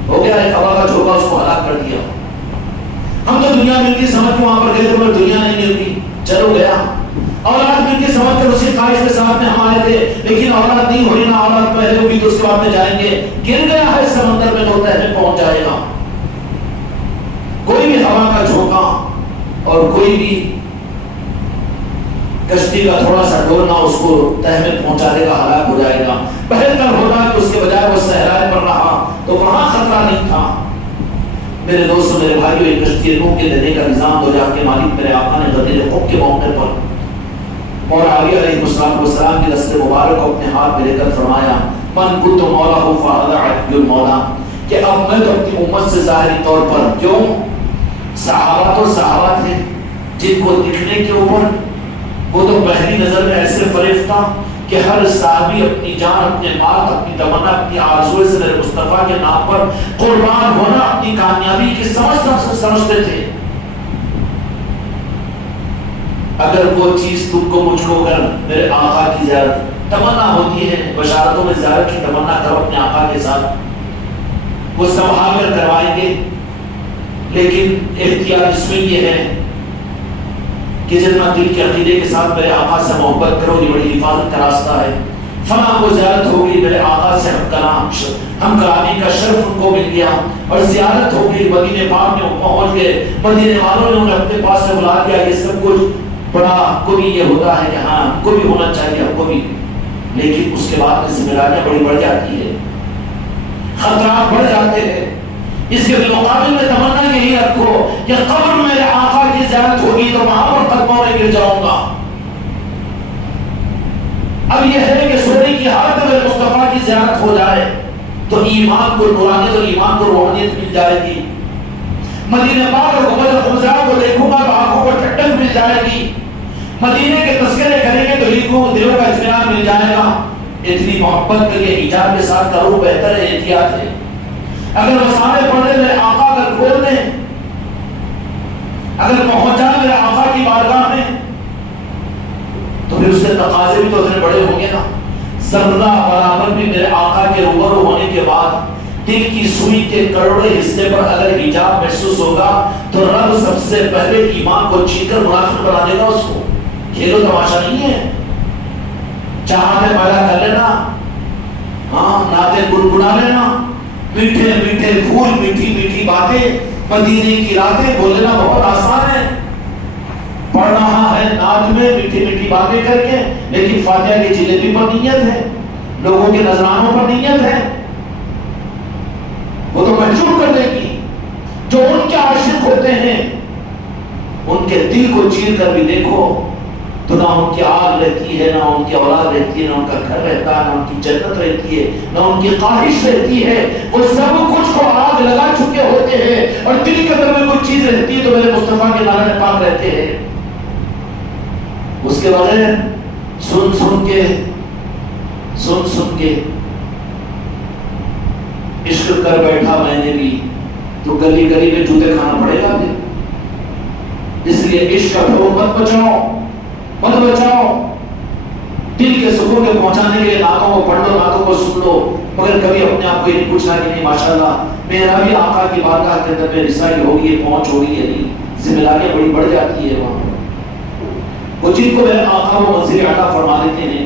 ہو گیا ایک ہوا کا جھونکا اس کو ہلاک کر دیا. ہم تو دنیا ملتی سمجھ کے وہاں پر گئے تھے، پر دنیا نہیں ملتی، چلو گیا. اولاد مل کے سمجھ کر اسی خواہش کے ساتھ میں ہم آئے تھے، لیکن اولاد نہیں ہوئی نہ اولاد پہلے ہوگی تو اس کے بعد میں جائیں گے. گر گیا ہے سمندر میں تو تہنے پہنچ جائے گا. کوئی بھی ہوا کا جھونکا اور کوئی بھی کشتی کا تھوڑا سا ڈولنا اس کو تہ میں پہنچا دے گا، ہلاک ہو جائے گا. بہتر ہوتا کہ اس کے بجائے وہ صحرائے پر رہا تو وہاں خطرہ نہیں تھا. میرے دوستوں، میرے بھائیوں، ایک کشتی روح کے دینے کا نظام ہو جا کے مالک میرے آقا نے غدیر خوب کے موقع پر مولا علی علیہ السلام کی دست مبارک کو اپنے ہاتھ میں لے کر فرمایا، من کنت مولا فہذا علی المولا، کہ اب میں تو اپنی امت سے ظاہری طور پر، کیوں صحابہ تو صحابہ تھے جن کو دکھنے کے اوپر وہ تو بحری نظر میں ایسے فریب تھا کہ ہر صحابی اپنی جان، اپنے مال، اپنی تمنا، اپنی آرزو سے میرے مصطفیٰ کے نام پر قربان ہونا اپنی کامیابی کی سمجھتے تھے. اگر وہ چیز تم کو مجھ کو اگر میرے آقا کی زیارت تمنا ہوتی ہے، بشارتوں میں زیارت کی تمنا کرو اپنے آقا کے ساتھ، وہ سنبھال کر کروائیں گے. لیکن احتیاط اس میں یہ ہے کہ جتنا دل کے عقیدے کے ساتھ میرے آقا سے محبت کرو، یہ بڑی حفاظت کا راستہ ہے. فلاں کو زیارت ہوگی، میرے آقا سے ہم کلامی کا شرف ان کو مل گیا، اور زیارت ہوگی، مدینے پاک میں پہنچ گئے، مدینے والوں نے انہیں اپنے پاس سے بلا دیا. یہ سب کچھ بڑا کو بھی یہ ہوتا ہے کہ ہاں ہم کو بھی ہونا چاہیے، ہم کو بھی، لیکن اس کے بعد میں ذمہ داریاں بڑی بڑھ جاتی ہے، خطرات بڑھ جاتے ہیں. اس کے مقابل میں تمنا یہی رکھو کہ قبر میں میرے آقا کی زیارت ہوگی تو وہاں پر قدموں میں گر جاؤں گا. اب یہ ہے کہ سونے کی حالت میں مصطفیٰ کی زیارت ہو جائے تو ایمان کو نورانیت اور ایمان کو روحانیت مل جائے گی. مدینہ پاک اور گنبد خضرا کو دیکھوں گا تو آنکھوں کو ٹھنڈک مل جائے گی. مدینے کے تذکرے کریں گے تو دلوں کا اطمینان مل جائے گا. اتنی محبت کے لیے ایجاد کے ساتھ کرو، بہتر ہے، احتیاط ہے. اگر مسالے پڑھے میرے آقا اگر کھول دیں، اگر پہنچ جائے میرے آقا کی بارگاہ میں، تو پھر اس کے تقاضے بھی تو اتنے بڑے ہوں گے نا. ذرہ برابر بھی میرے آقا کے روبرو ہونے کے بعد دل کی سوئی کے کروڑے حصے پر اگر حجاب محسوس ہوگا تو رب سب سے پہلے ایمان کو چھین کر منافق بنا دے گا اس کو. کھیلو تماشا نہیں ہے، چاہاں میں پیدا کر لینا، ہاں نعتیں گنگنا لینا، میٹھے میٹھے پھول، میٹھی میٹھی باتیں، مدینے کی راتیں بول لینا بہت آسان ہے. پڑھ رہا ہے نعت میں میٹھی میٹھی باتیں کر کے، لیکن فاتحہ کی جلیبی پر نیت ہے، لوگوں کے نذرانوں پر نیت ہے، وہ تو محجوب کر دے گی. جو ان کے عاشق ہوتے ہیں ان کے دل کو چیر کر بھی دیکھو تو نہ ان کی آگ رہتی ہے، نہ ان کی اولاد رہتی ہے، نہ ان کا گھر رہتا ہے، نہ ان کی جنت رہتی ہے، نہ ان کی خواہش رہتی ہے. وہ سب کچھ کو آگ لگا چکے ہوتے ہیں، اور دل کے اندر میں کوئی چیز رہتی ہے تو میرے مصطفیٰ کے نام پاک رہتے ہیں. اس کے بغیر سن سن کے عشق کر بیٹھا میں نے بھی، تو گلی گلی میں جوتے کھانا پڑے گا. اس لیے عشق کا ڈھول مت بچاؤ. دل کے سکون کے پہنچانے کے لیے نعتوں کو پڑھ لو، نعتوں کو سن لو، مگر کبھی اپنے آپ کو یہ نہیں پوچھنا کہ نہیں ماشاءاللہ میرا بھی آقا کی بارگاہ کے اندر میں رسائی ہوگی، پہنچ ہوگی یا نہیں. ذمہ داریاں بڑی بڑھ جاتی ہے وہاں. وہ جن کو میرے آقا وہ منزل عطا فرما دیتے ہیں،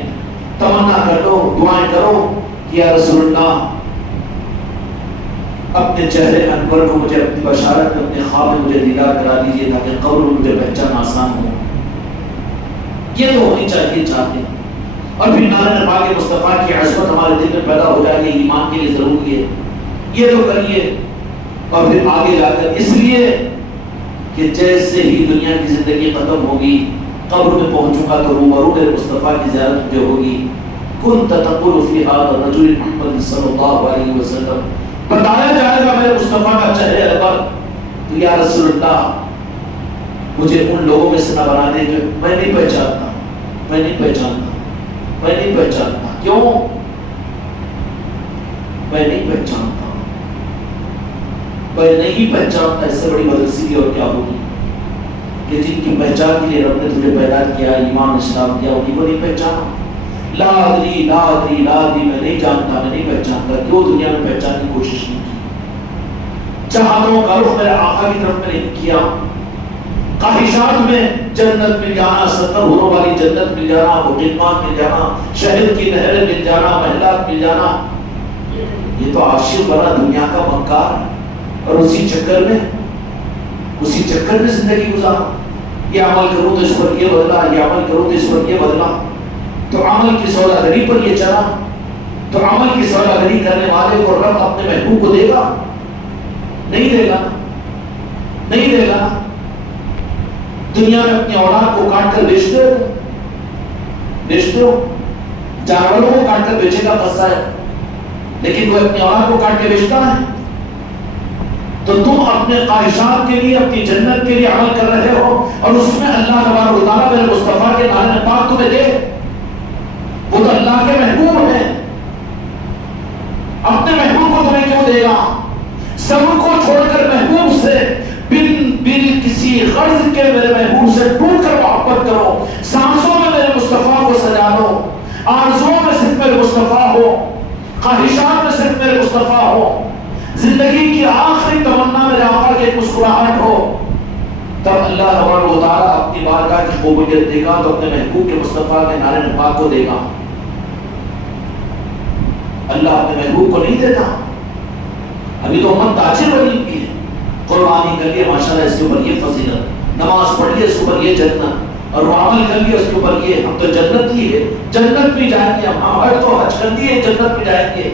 تمنا کر لو، دعائیں کرو کہ یا رسول اللہ اپنے چہرے انور کو مجھے اپنی بشارت میں، اپنے خواب میں مجھے دیدار کرا دیجیے تاکہ قبر میں مجھے پہچان آسان ہو. یہ تو ہونی چاہیے چاہتے ہیں. اور پھر نعرہ پاک مصطفیٰ کی عظمت ہمارے دل میں پیدا ہو جائے گی، ایمان کے لیے ضروری ہے. یہ تو کریے، اور پھر آگے جا کر اس لیے کہ جیسے ہی دنیا کی زندگی ختم ہوگی، قبر میں پہنچوں گا تو روبرو میرے مصطفیٰ کی زیارت جو ہوگی. كنت تقول في هذا الرجل محمد صلی اللہ علیہ وسلم، بتایا جائے گا میرے مصطفیٰ کا چہرے پر تو یا رسول اللہ مجھے ان لوگوں میں سے نہ بنا دے جو میں نہیں پہچانتا، میں نہیں پہچانتا، میں نہیں پہچانتا۔ کیوں میں نہیں پہچانتا؟ میں نہیں پہچانتا، اس سے بڑی بدنصیبی اور کیا ہوگی کہ جن کی پہچان کے لیے رب نے تجھے پیدا کیا، ایمان اسلام دیا، انہیں کو نہیں پہچانا۔ لا ادری لا ادری لا ادری، میں نہیں جانتا، میں نہیں پہچانتا۔ کیوں دنیا میں پہچاننے کی کوشش نہیں کی؟ چاہتوں کا رخ میرے آقا کی طرف میں نہیں کیا، خواہشات میں جنت مل جانا، 70 حوروں والی جنت مل جانا، مقدمات مل جانا، شہد کی نہریں مل جانا، محلات مل جانا، یہ تو عاشق بنا دنیا کا مکار ہے، اور اسی چکر میں زندگی گزارا۔ یہ عمل کروں تو اس پر یہ بدلا، یہ عمل کروں تو اس پر یہ بدلا، تو عمل کی سوداگری پر یہ چلا، تو عمل کی سوداگری کرنے والے کو رب اپنے محبوب کو دے گا؟ نہیں دے گا، نہیں دے گا۔ دنیا میں اپنی اولاد کو کاٹ کر بیچتے ہو، بیچتے ہو، جانوروں کو کاٹ کر بیچے گا قصہ ہے، لیکن کوئی اپنی اولاد کو کاٹ کے بیچتا ہے؟ تو تم اپنے خواہشات کے لیے، اپنی جنت کے لیے عمل کر رہے ہو، اور اس میں اللہ تبارک و تعالیٰ میرے مصطفیٰ کے نام پاک تمہیں دے، وہ تو اللہ کے محبوب ہیں، اپنے محبوب کو تمہیں کیوں دے گا؟ سب کو چھوڑ کر محبوب سے بن کسی غرض کے میرے محبوب سے ٹوٹ کر محبت کرو، سانسوں میں میرے مصطفیٰ کو سجا لو، آرزوؤں میں صرف میرے مصطفیٰ ہو، خواہشات میں صرف میرے مصطفیٰ ہو، زندگی کی آخری تمنا میرے آقا کی مسکراہٹ ہو، تب اللہ تبارک و تعالیٰ اپنی بارگاہ کی قبولیت دے گا، تو اپنے محبوب کے مصطفیٰ کے نعرے پاک کو دے گا۔ اللہ اپنے محبوب کو نہیں دیتا۔ ابھی تو امت تاجر بنی ہوئی ہے، قربانی کر لیے ماشاءاللہ اس کے اوپر یہ فضیلت، نماز پڑھ لیے اس کے اوپر یہ جنت، اور وہ عمل کر لیے اس کے اوپر یہ، ہم تو جنت ہی ہے، جنت بھی جائیں گے ہم، ہر تو حج کر دیے جنت بھی جائیں گے۔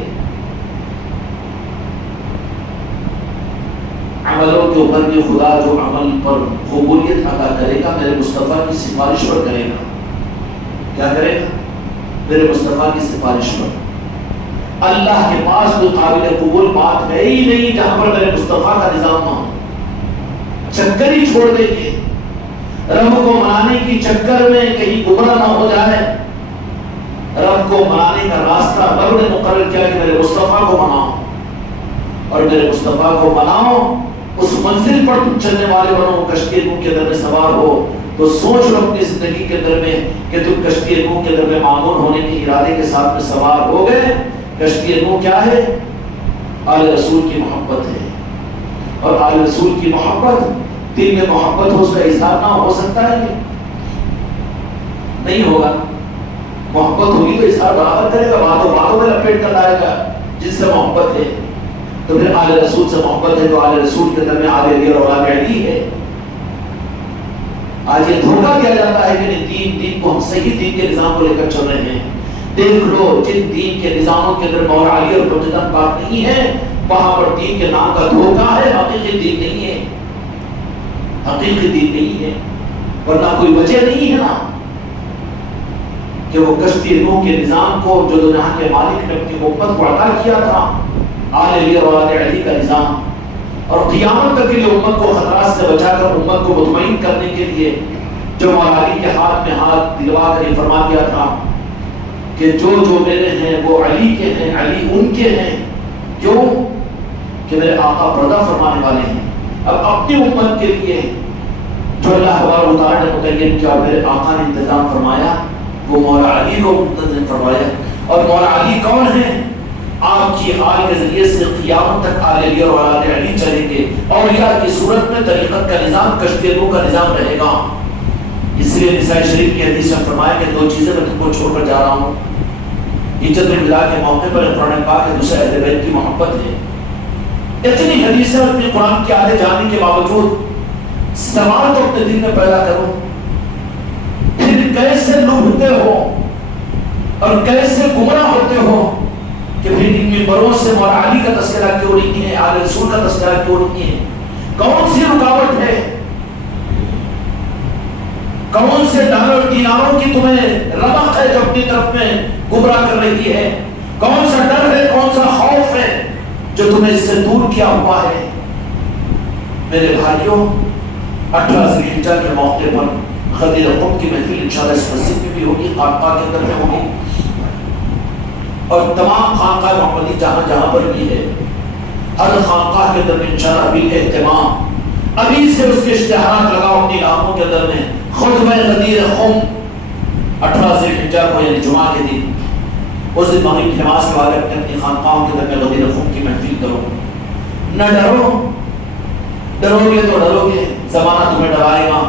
عملوں کے اوپر بھی خدا جو عمل پر قبولیت عطا کرے گا میرے مصطفیٰ کی سفارش پر کرے گا۔ کیا کرے گا؟ میرے مصطفیٰ کی سفارش پر۔ اللہ کے پاس کوئی قابل قبول بات ہے ہی نہیں جہاں پر میرے مصطفیٰ کا نظام نہ ہو۔ چکر ہی چھوڑ دیجیے، رب کو منانے کی چکر میں کہیں گمراہ نہ ہو جائے۔ رب کو منانے کا راستہ رب نے مقرر کیا کہ میرے مصطفیٰ کو مناؤ، اور میرے مصطفیٰ کو مناؤ، اس منزل پر تم چلنے والے بنو، کشتی نوح کے اندر میں سوار ہو۔ تو سوچ لو اپنی زندگی کے اندر میں کہ تم کشتی نوح کے اندر میں معمول ہونے کے ارادے کے ساتھ میں سوار ہو گئے۔ کشتی نوح کیا ہے؟ آل رسول کی محبت ہے، اور آل رسول کی محبت، دل میں محبت ہو، اس کا اظہار نہ ہو سکتا ہے؟ نہیں ہوگا۔ محبت ہوگی تو اظہار برابر کرے گا، باتوں میں لپیٹ کر لائے گا جس سے محبت ہے۔ تو پھر آل رسول سے محبت ہے، تو آل رسول کے اندر میں آل علی اور آل علی ہے۔ آج یہ دھوکہ دیا جاتا ہے کہ دین کو ہم صحیح دین کے نظام کو لے کر چل رہے ہیں۔ دیکھ لو جن دین کے نظاموں کے اندر مولا علی اور فضیلت بات نہیں ہے، وہاں پر دین کے نام کا دھوکہ ہے، حقیقی دین نہیں ہے، حقیقی دین نہیں ہے۔ ورنہ کوئی وجہ نہیں ہے نا کہ وہ کشتی نوح کے نظام کو جو دنیا کے مالک نے اپنی امت کو عطا کیا تھا، آل علی اور آل علی کا نظام، اور قیامت تک کے لیے امت کو خطرات سے بچا کر امت کو مطمئن کرنے کے لیے جو مولا علی کے ہاتھ میں ہاتھ دلوا کر یہ فرما دیا تھا کہ جو میرے ہیں وہ علی کے ہیں، علی ان کے ہیں۔ کیوں؟ کہ میرے آقا پردہ فرمانے والے ہیں۔ اب اپنی امت کے لیے جو اللہ تبارک و تعالیٰ نے متعین کیا، میرے آقا نے انتظام فرمایا، وہ مولا علی کو منتظم فرمایا۔ اور مولا علی کون ہیں؟ آپ کی آل کے ذریعے سے قیامت تک آل علی اور آل علی چلیں گے، اولیاء کی صورت میں طریقت کا نظام، کشتی نوح کا نظام رہے گا۔ اس لیے نسائی شریف کی حدیث میں فرمایا کہ دو چیزیں میں تم کو چھوڑ کر جا رہا ہوں۔ ہجرت الوداع کے موقع پر قرآن پاک ہے، دوسرا اہل بیت کی محبت ہے۔ اتنی حدیثیں اپنے قرآن کے آدھے جاننے کے باوجود سوال تو اپنے دل میں پیدا کرو، پھر کیسے لبھتے ہو اور کیسے گمراہ ہوتے ہو کہ پھر ان منبروں سے مولا علی کا تذکرہ کیوں نہیں ہے، آل رسول کا تذکرہ کیوں نہیں ہے؟ کون سی رکاوٹ ہے؟ کون سے ڈالر دیناروں کی تمہیں رمق ہے جو اپنی طرف میں گمراہ کر رہی ہے؟ کون سا ڈر ہے، کون سا خوف ہے جو تمہیں اس سے دور کیا ہوا ہے؟ میرے بھائیوں، 18 ذی الحجہ کے موقع پر غدیر قم کی محفل انشاءاللہ اس مسجد میں بھی ہوگی، خانقاہ کے اندر میں ہوگی، اور تمام خانقاہ محمدی جہاں جہاں پر بھی ہے، ہر خانقاہ کے اندر میں انشاءاللہ ابھی اہتمام، ابھی سے اس کے اشتہارات لگاؤ اپنی علاقوں کے اندر میں، خطبہ غدیر قم 18 ذی الحجہ کو یعنی جمعہ کے دن، اس دن مغرب کی نماز کے بعد اپنی خانقاہوں کے اندر میں غدیر قم کی محفل کرو۔ نہ ڈرو گے تو ڈرو گے، زمانہ تمہیں ڈرائے گا،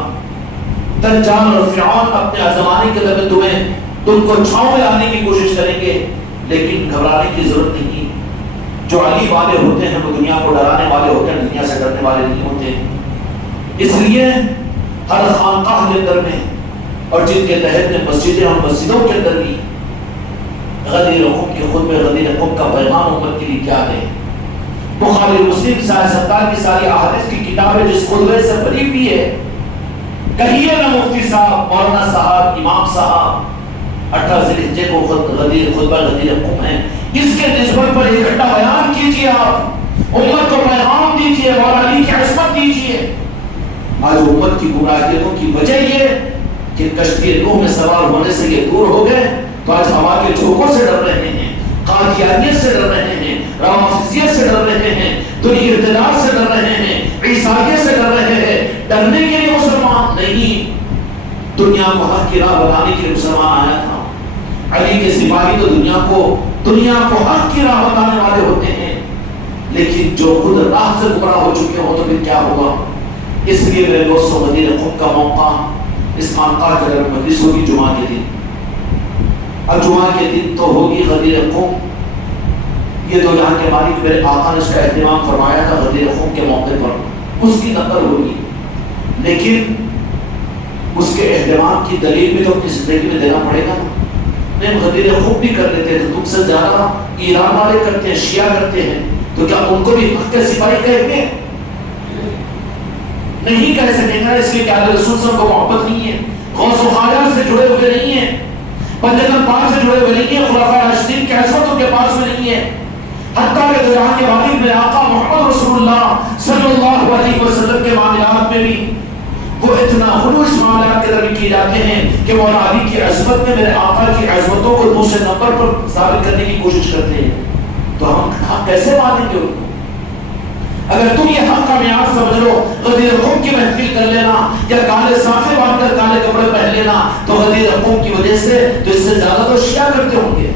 دجال اور فرعون اپنے زمانے کے اندر تم کو چھاؤں میں لانے کی کوشش کریں گے، لیکن گھبرانے کی ضرورت نہیں۔ جو علی والے ہوتے ہیں وہ دنیا کو ڈرانے والے ہوتے ہیں، دنیا سے ڈرنے والے نہیں ہوتے۔ اس لیے ہر خانقاہ کے اندر میں اور جن کے تحت میں مسجدیں اور مسجدوں کے اندر بھی غدیر قم کے خطبہ غدیر قم کا پیغام امت کے لیے کیا ہے؟ بخاری مسلم سیاستدان کی ساری احادیث کی کتابیں جس خطبے سے بھری ہوئی ہے، کہیے نا مفتی صاحب، مولانا صاحب، امام صاحب 18 ذی الحجہ کو خطبہ غدیر قم ہے، اس کے نسبت پر اکٹھا بیان کیجیے، آپ امت کو پیغام دیجیے، مولا علی کی عصمت دیجیے۔ آج امت کی گمراہیوں کی وجہ یہ کہ کشتی نوح میں سوار ہونے سے یہ دور ہو گئے، تو آج ہوا کے جھونکوں سے ڈر رہے ہیں، قادیانیت سے ڈر رہے ہیں، روافضیت سے ڈر رہے ہیں، دنیا ارتداد سے ڈر رہے ہیں، عیسائیت سے ڈر رہے ہیں۔ ڈرنے کے لیے مسلمان نہیں، دنیا کو حق کی راہ بتانے کے لیے مسلمان آیا تھا۔ علی کے سپاہی تو دنیا کو حق کی راہ بتانے والے ہوتے ہیں، لیکن جو خود راہ سے گمراہ ہو چکے ہو تو پھر کیا ہوگا؟ اس لیے میرے دوستوں، غدیر قم کا موقع اس خانقاہ کے اندر مجلس ہوگی جمعہ کے دن، اور جمعہ کے دن تو ہوگی غدیر قم۔ یہ تو یہاں کے مالک میرے آقا نے اس کا اہتمام فرمایا تھا غدیر قم کے موقع پر، اس کی نقل ہوگی، لیکن اس کے اہتمام کی دلیل بھی تو اپنی زندگی میں دینا پڑے گا۔ نہیں غدیر قم بھی کر لیتے تو تم سے زیادہ ایران والے کرتے ہیں، شیعہ کرتے ہیں، تو کیا ان کو بھی حق کے سپاہی کہیں گے؟ نہیں کہہ سکیں گے، اس لیے کہ اللہ رسول صلی اللہ علیہ وسلم کو محبت نہیں ہے، غوث و خواجہ سے جڑے ہوئے نہیں ہیں، پنجتن پاک سے جڑے ہوئے نہیں ہیں، خلفائے راشدین کی عصمت ان کے پاس میں نہیں ہے، حتیٰ کہ جہاں کے مالک میرے آقا محمد رسول اللہ صلی اللہ علیہ وسلم کے معاملات میں بھی وہ اتنا خلوص معاملات کے درمیان کی جاتے ہیں کہ مولا علی کی عصمت میں میرے آقا کی عصمتوں کو دوسرے نمبر پر ثابت کرنے کی کوشش کرتے ہیں، تو ہم حق کیسے مانیں گے ان کو؟ اگر تم یہ حق کا معیار سمجھ لو، غدیر قم کی محفل کر لینا یا کالے صافے باندھ کر کالے کپڑے پہن لینا تو غدیر قم کی وجہ سے تو اس سے زیادہ تو شیعہ کرتے ہوں گے،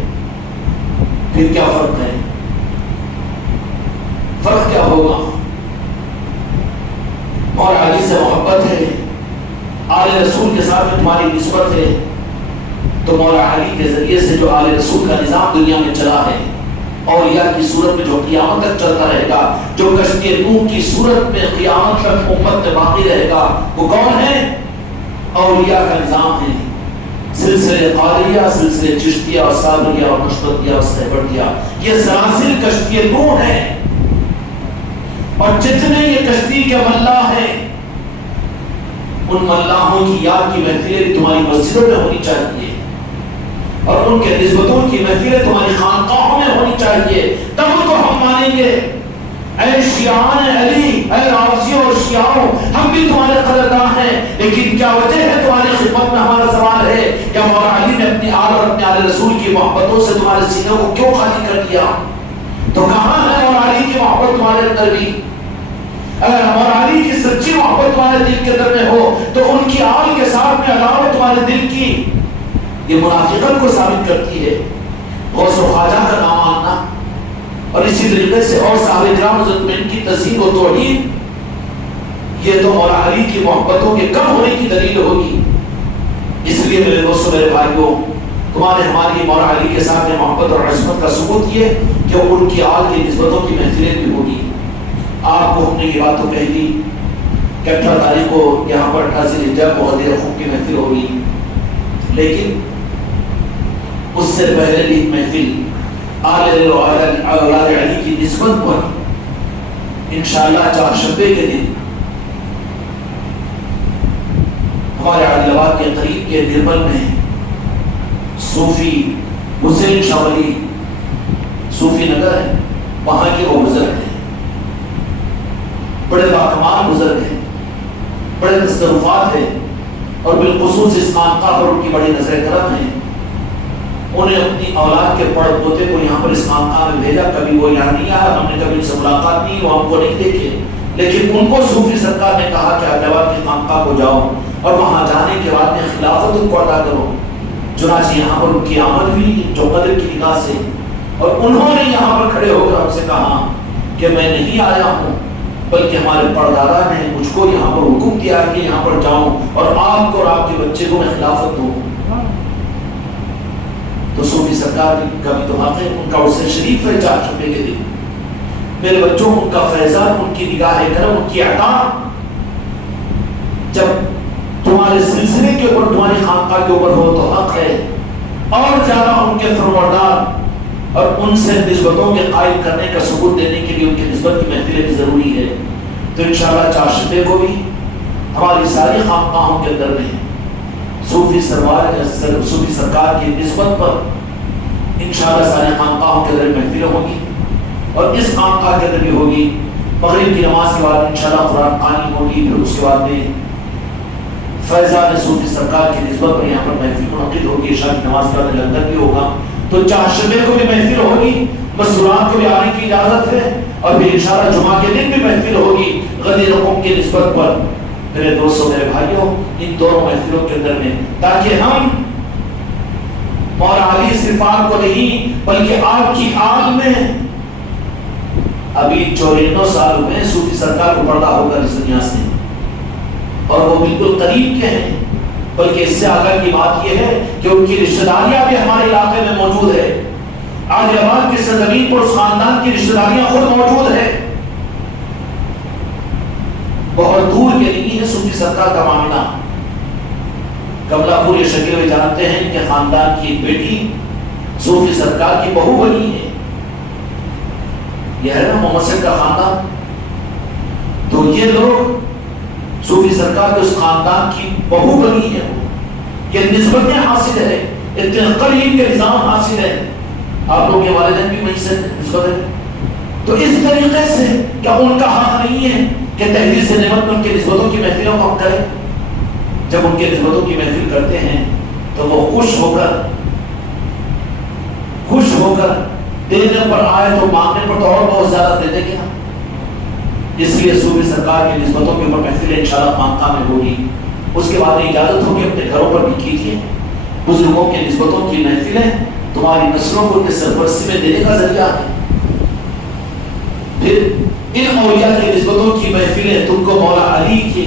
پھر کیا فرق ہے؟ فرق کیا ہوگا؟ مولا علی سے محبت ہے، آل رسول کے ساتھ میں تمہاری نسبت ہے، تو مولا علی کے ذریعے سے جو آل رسول کا نظام دنیا میں چلا ہے، اولیاء کی صورت میں جو قیامت تک چلتا رہے گا، جو کشتی نوح کی صورت میں قیامت تک امت میں باقی رہے گا، وہ کون ہے؟ اولیاء کا نظام ہے، سلسلے قادریہ، سلسلے چشتیہ اور صابریہ اور نشبتیہ اور سہبردیہ، یہ سلاسل کشتی نوح ہے، اور جتنے یہ کشتی کے ملاح ہیں ان ملاحوں کی یاد کی محفلیں تمہاری مسجدوں میں ہونی چاہیے، اور ان کے نسبتوں کی محفلیں تمہاری خانقاہوں میں ہونی چاہیے، تب ان کو ہم مانیں گے۔ اے شیعان علی، اے رافضیوں اور شیعوں، ہم بھی تمہارے قدردان ہیں، لیکن کیا وجہ ہے تمہاری خدمت میں؟ ہمارا سوال ہے کہ مولا علی نے اپنی آل اور اپنے آل رسول کی محبتوں سے تمہارے سینوں کو کیوں خالی کر دیا؟ تو کہاں ہے مولا علی کی محبت تمہارے اندر بھی؟ اگر مولا علی کی سچی محبت تمہارے دل کے اندر میں ہو تو ان کی آل کے ساتھ میں عداوت تمہارے دل کی یہ منافقت کو ثابت کرتی ہے۔ غوث و خواجہ کا نام آنا اور اسی طریقے سے اور صحابہ کرام رضوان کی تذہیب و توہین، یہ تو مولا علی کی محبتوں کے کم ہونے کی دلیل ہوگی۔ اس لیے میرے دوستوں، میرے بھائیوں، تمہارے ہماری مولا علی کے ساتھ محبت اور عصمت کا ثبوت یہ کہ ان کی آل کی نسبتوں کی محفلیں بھی ہوگی۔ آپ کو ہم نے یہ بات تو کہہ دی کہ 18 تاریخ کو یہاں پر 18 ذی الحجہ کو غدیر قم کی محفل ہوگی، لیکن اس سے پہلے بھی محفل اولاد علی کی نسبت پر انشاءاللہ چہارشنبے کے دن ہمارے عادل آباد کے قریب کے گربل میں صوفی حسین شاہ ولی صوفی نگر ہے، وہاں کے وہ بزرگ ہیں، بڑے باکمال بزرگ ہیں، بڑے تصرفات ہیں، اور بالخصوص اس خانقاہ پر ان کی بڑی نظر کرم ہے۔ انہیں اپنی اولاد کے پڑھ پوتے کو یہاں پر اس خانقاہ میں بھیجا، کبھی وہ یہاں نہیں آیا، ہم نے کبھی ان سے ملاقات نہیں، وہ ہم کو نہیں دیکھے، لیکن ان کو صوفی سرکار نے کہا کہ عادل آباد کی خانقاہ کو جاؤ اور وہاں جانے کے بعد میں خلافت ان کو ادا کرو۔ چنانچہ یہاں پر ان کی آمد ہوئی جو قدر کی نگاہ سے، اور انہوں نے یہاں پر کھڑے ہو کر ہم سے کہا کہ میں نہیں آیا ہوں، بلکہ ہمارے پردادا نے مجھ کو یہاں پر حکم دیا کہ یہاں پر جاؤں اور آپ کو اور آپ کے بچے کو میں خلافت دوں۔ تو صوفی سرکار کا بھی تو حق ہے، ان کا عرس شریف ہے 4 شعبے کے دن، میرے بچوں ان کا فیضان، ان کی نگاہ کرم، ان کی عطا جب تمہارے سلسلے کے اوپر، تمہاری خانقاہ کے اوپر ہو تو حق ہے اور زیادہ ان کے فرمانبردار اور ان سے نسبتوں کے قائم کرنے کا ثبوت دینے کے لیے ان کی نسبت کی محفلیں بھی ضروری ہے۔ تو انشاءاللہ 4 شعبے کو بھی ہماری ساری خانقاہوں کے اندر میں صوفی سرکار کی نسبت پر انشاءاللہ سارے خانقاہوں کے اندر محفلیں ہوگی، اور اس خانقاہ کے اندر بھی ہوگی۔ مغرب کی نماز کے بعد انشاءاللہ قرآن خوانی ہوگی، پھر اس کے بعد میں فیضان صوفی سرکار کی نسبت پر یہاں پر محفل منعقد ہوگی، عشاء کی نماز کے بعد لنگر بھی ہوگا۔ تو 4 شعبے کو بھی محفل ہوگی، مستورات کو بھی آنے کی اجازت ہے، اور پھر انشاءاللہ جمعہ کے دن بھی محفل ہوگی غدی رقم کی نسبت پر۔ میرے دوستوں، میرے بھائیوں، ان دونوں محفلوں کے اندر میں تاکہ ہم مولا علی صرف آپ کو نہیں بلکہ آپ کی آل میں ابھی 94 سال میں صوفی سرکار کو پردہ ہوگا اس دنیا سے، اور وہ بالکل قریب کے ہیں، بلکہ اس سے آگے کی بات یہ ہے کہ ان کی رشتہ داریاں بھی ہمارے علاقے میں موجود ہے۔ عادل آباد کی سرزمین پر اس خاندان کی رشتہ داریاں خود موجود ہے، بہت دور کے نہیں ہے صوفی سرکار کا معاملہ۔ کملا پور یہ شکل میں جانتے ہیں کہ خاندان کی ایک بیٹی صوفی سرکار کی بہو بنی ہے، یہ ہے نا محمد سید کا خاندان۔ تو یہ لوگ صوفی سرکار کے اس خاندان کی بہو بنی ہے، یہ نسبتیں حاصل ہے، اتنے قریب کے نظام حاصل ہے، آپ لوگ کے والدین بھی وہیں سے نسبت ہے۔ تو اس طریقے سے کیا ان کا حق نہیں ہے کہ تحریر سے نعمت میں ان کے نسبتوں کی محفلوں کو ہم کریں؟ جب ان کے نسبتوں کی محفل کرتے ہیں تو وہ خوش ہو کر دینے پر آئے تو مانگنے پر تو اور بہت زیادہ دے دیں گے نا۔ اس لیے صوفی سرکار کی نسبتوں کے اوپر محفل انشاءاللہ خانقاہ میں ہوگی، اس کے بعد اجازت ہوگی اپنے گھروں پر بھی کیجیے۔ بزرگوں کی نسبتوں کی محفلیں تمہاری نسلوں کو سرپرستی میں دینے کا ذریعہ ہے۔ پھر ان اولیاء کی نسبتوں کی محفلیں تم کو مولا علی کی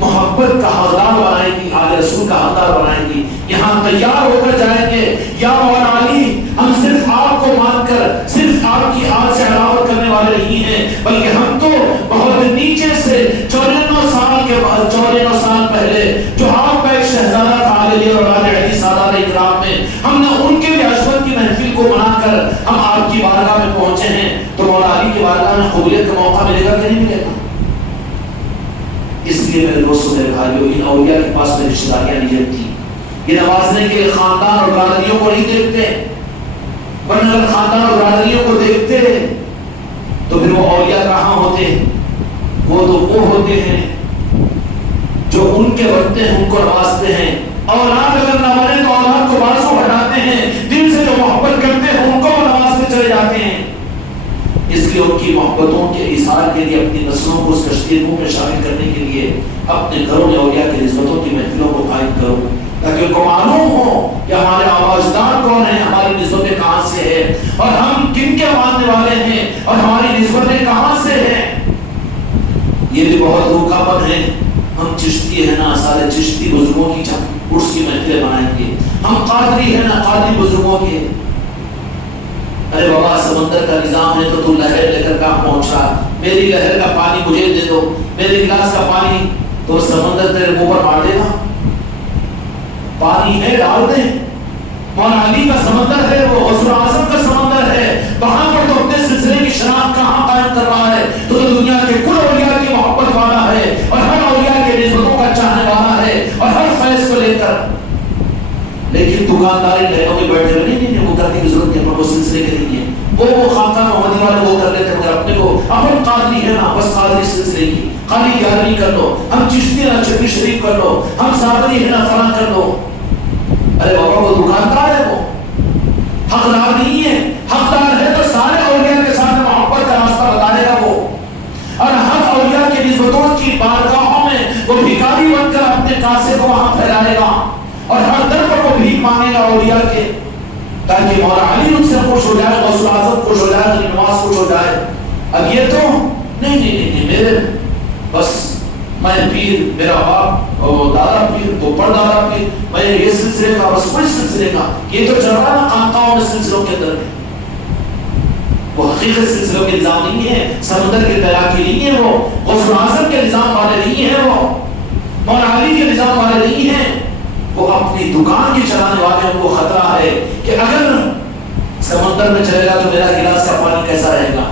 محبت کا حقدار بنائے گی، آل رسول کا حقدار بنائے گی۔ یہاں تیار ہو کر جائیں گے، یا مولا علی ہم صرف آپ کو مان کر صرف آپ کی آل سے علاوت کرنے والے نہیں ہیں، بلکہ ہم تو بہت نیچے سے 94 سال پہلے جو آپ کا ایک شہزادہ تھا علی اور علی سادات اکرام میں، ہم نے ان کے بھی عظمت کی محفل کو منا کر ہم آپ کی بارگاہ میں پہنچے ہیں۔ تو مولا علی کی بارگاہ میں قبولیت کا موقع ملے گا کہ نہیں ملے گا؟ اس لیے میرے دوستوں، میرے بھائیوں، ان اولیاء کے پاس میں رشتہ داریاں نہیں رہتی، یہ نوازنے کے لیے خاندان اور برادریوں کو نہیں دیکھتے، ورنہ اگر خاندان اور برادریوں کو دیکھتے تو پھر وہ اولیاء کہاں ہوتے؟ وہ تو وہ ہوتے ہیں جو ان کے بنتے ہیں، ان کو نوازتے ہیں۔ اولاد اگر نہ بنے تو اولاد کو بازو ہٹاتے ہیں، دل سے جو محبت کرتے ہیں ان کو وہ نوازتے چلے جاتے ہیں۔ اس لیے ان کی محبتوں کے اظہار کے لیے اپنی نسلوں کو اس کشتی میں شامل کرنے کے لیے اپنے گھروں میں اولیاء کی نسبتوں کی محفلوں کو قائم کرو، تاکہ ان کو معلوم ہو کہ ہمارے آباء کون ہیں، ہماری نسبتیں کہاں سے ہیں، اور ہم کن کے ماننے والے ہیں، اور ہماری نسبتیں کہاں سے ہیں۔ یہ بھی بہت دھوکہ پن ہے، ہم چشتی ہیں نا، سارے چشتی بزرگوں کی عرس کی محفلیں بنائیں گے، ہم قادری ہیں نا، قادری بزرگوں کے۔ ارے بابا، سمندر کا نظام ہے تو لہر لے کر کہاں پہنچ رہا؟ میری لہر کا پانی مجھے دے دو، میرے گلاس کا پانی، تو سمندر تیرے منہ پر مار دے گا؟ پانی ہے، ڈال دیں۔ مولا علی کا سمندر ہے، وہ غوث اعظم کا سمندر ہے، وہاں پر تو اپنے سلسلے کی شناخت کہاں قائم کر رہا ہے؟ تو دنیا کے کل اولیاء کی محبت والا ہے، اور ہر اولیاء کے نسبتوں کا چاہنے والا ہے، اور سلسلے کے نہیں ہے. وہ خاقان محمدی والے وہ کر لیتے مگر اپنے کو اپن قادری ہے نا بس قادری سلسلے کی خالی 11ویں کر لو, ہم چشتی ہے نا چشتی شریف کر لو, ہم صادری ہے نا فلاں کر لو. ارے بابا وہ دکاندار ہے, وہ حقدار نہیں ہے. حقدار ہے تو سارے اولیاء کے ساتھ محبت کا راستہ بتائے گا وہ, اور حق اولیاء کی نسبتوں کی بارگاہوں میں وہ بھکاری بن کر اپنے کاسے کو وہاں پھیلائے گا, اور ہر در پر وہ بھیک مانگے گا اولیاء کے, تاکہ مولا علی ان سے خوش ہو جائے, غوث اعظم خوش ہو جائے, غریب نواز خوش ہو جائے. اب یہ تو نہیں میرے بس میں پیر, میرا باپ اور دادا پیر, وہ پردادا پیر, میں یہ سلسلے کا بس کوئی سلسلے کا یہ تو چل رہا ہے نا خانقاہوں میں سلسلوں کے اندر میں. وہ حقیقت سلسلوں کے نظام نہیں ہے, سمندر کے تیراکی نہیں ہے, وہ غوث اعظم کے نظام والے نہیں ہیں, وہ مولا علی کے نظام والے نہیں ہیں. وہ اپنی دکان کی چلانے والے ان کو خطرہ ہے کہ اگر سمندر میں چلے گا تو میرا گلاس کا پانی کیسا رہے گا.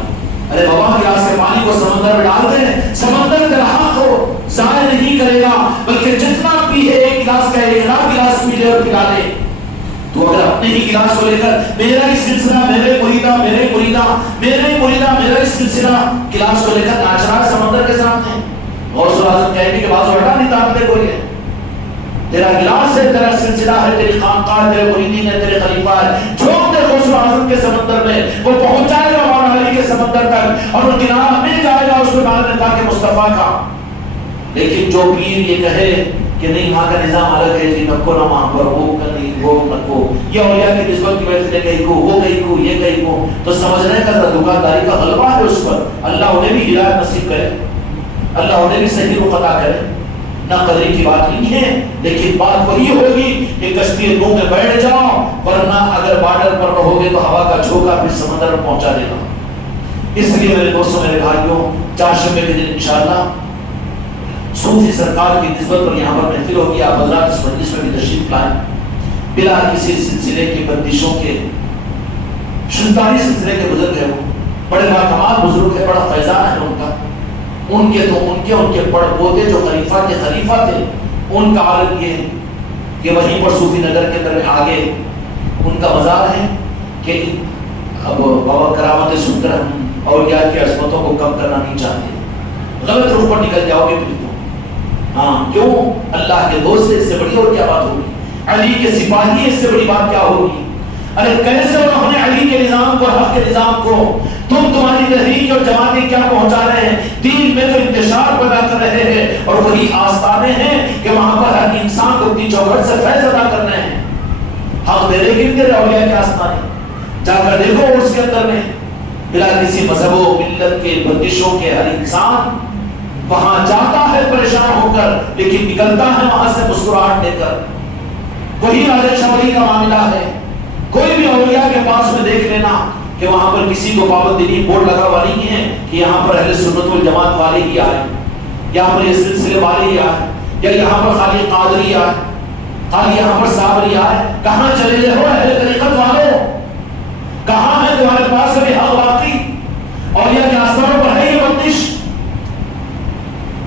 ارے بابا گلاس کے پانی کو سمندر میں ڈال دیں, سمندر گراہ کو ضائع نہیں کرے گا, بلکہ جتنا پیے ایک گلاس کا 1 لاکھ گلاس پی لے اور پلا لے. تو اگر اپنے ہی گلاس کو لے کر میرا ہی سلسلہ, میرے مریدہ میرے مریدہ میرے مریدہ میرا ہی سلسلہ گلاس کو لے کر ناچ رہا ہے سمندر کے سامنے, غوث اعظم کہنے کے بعد ہٹا نہیں طاقت کوئی ہے. تیرا گلاس ہے, تیرا سلسلہ ہے, تیری خانقاہ ہے, تیرے مریدین ہے, تیرے خلیفہ ہے. جھونک دے غوث اعظم کے سمندر میں, وہ پہنچائے گا مولا علی کے سمندر تک, اور وہ کنارہ مل جائے گا اس کو ڈالنے تاکہ مصطفیٰ کا. لیکن جو پیر یہ کہے کہ نہیں وہاں کا نظام الگ ہے جی, نکو نہ وہاں پر وہ نہیں وہ نکو, یہ اولیاء کی نسبت کی وجہ سے کہیں کو وہ کہیں کو یہ کہیں کو, تو سمجھنے کا دکانداری کا غلبہ ہے اس پر. اللہ انہیں بھی ہدایت نصیب کرے, اللہ انہیں بھی صحیح کو عطا کرے. نہ قدری کی بات نہیں ہے, لیکن بات وہی ہوگی کہ کشتی نو میں بیٹھ جاؤ, ورنہ اگر بارڈر پر رہو گے تو ہوا کا جھونکا پھر سمندر میں پہنچا دے گا. اس لیے میرے دوستوں میرے بھائیوں, چہارشنبے کے دن انشاءاللہ صوفی سرکار کی نسبت پر یہاں پر محفل ہوگی. آپ حضرات اس مجلس میں بھی تشریف لائیں, بلا کسی سلسلے کی بندشوں کے, شنتاری سلسلے کے بزرگ ہیں, وہ بڑے باکمال بزرگ ہیں, بڑا فیضان ہے ان کا. ان کے پڑ پوتے جو خلیفہ کے خلیفہ تھے, ان کا عالم یہ ہے کہ وہیں پر صوفی نگر کے اندر آگے ان کا مزار ہے کہ اب بابا کرامت سن کر ہم اولیاء کی عظمتوں کو کم کرنا نہیں چاہتے, غلط رخ پر نکل جاؤ گے پھر تو. ہاں کیوں, اللہ کے دوست سے اس سے بڑی اور کیا بات ہوگی, علی کے سپاہی اس سے بڑی بات کیا ہوگی. ارے کیسے انہوں نے علی کے نظام کو, حق کے نظام کو, تمہاری تحریک اور جماعتیں کیا پہنچا رہے ہیں, دین میں تو انتشار پیدا کر رہے ہیں, اور وہی آستانے ہیں کہ وہاں پر ہر انسان کو اپنی چوکھٹ سے فیض ادا کر رہے ہیں. حق دے رہے گرتے رہے اولیاء کے آستانے, جا کر دیکھو اس کے اندر میں بلا کسی مذہب و ملت کے بندشوں کے ہر انسان وہاں جاتا ہے پریشان ہو کر, لیکن نکلتا ہے وہاں سے مسکراہٹ لے کر. وہی راجہ شمری کا معاملہ ہے. کوئی بھی اولیاء کے پاس میں دیکھ لینا کہ وہاں پر کسی کو پابندی نہیں, بورڈ لگا ہوا نہیں ہے کہ یہاں پر اہل سنت والجماعت والے ہی آئے, یہاں پر یہ سلسلے والے ہی آئے, یا یہاں پر خالی قادری آئے, خالی یہاں پر صابری آئے. کہاں چلے گئے ہو اہل طریقت والوں, کہاں ہے تمہارے پاس ابھی حق باقی؟ اولیاء کے آستانوں پر ہے یہ بندش.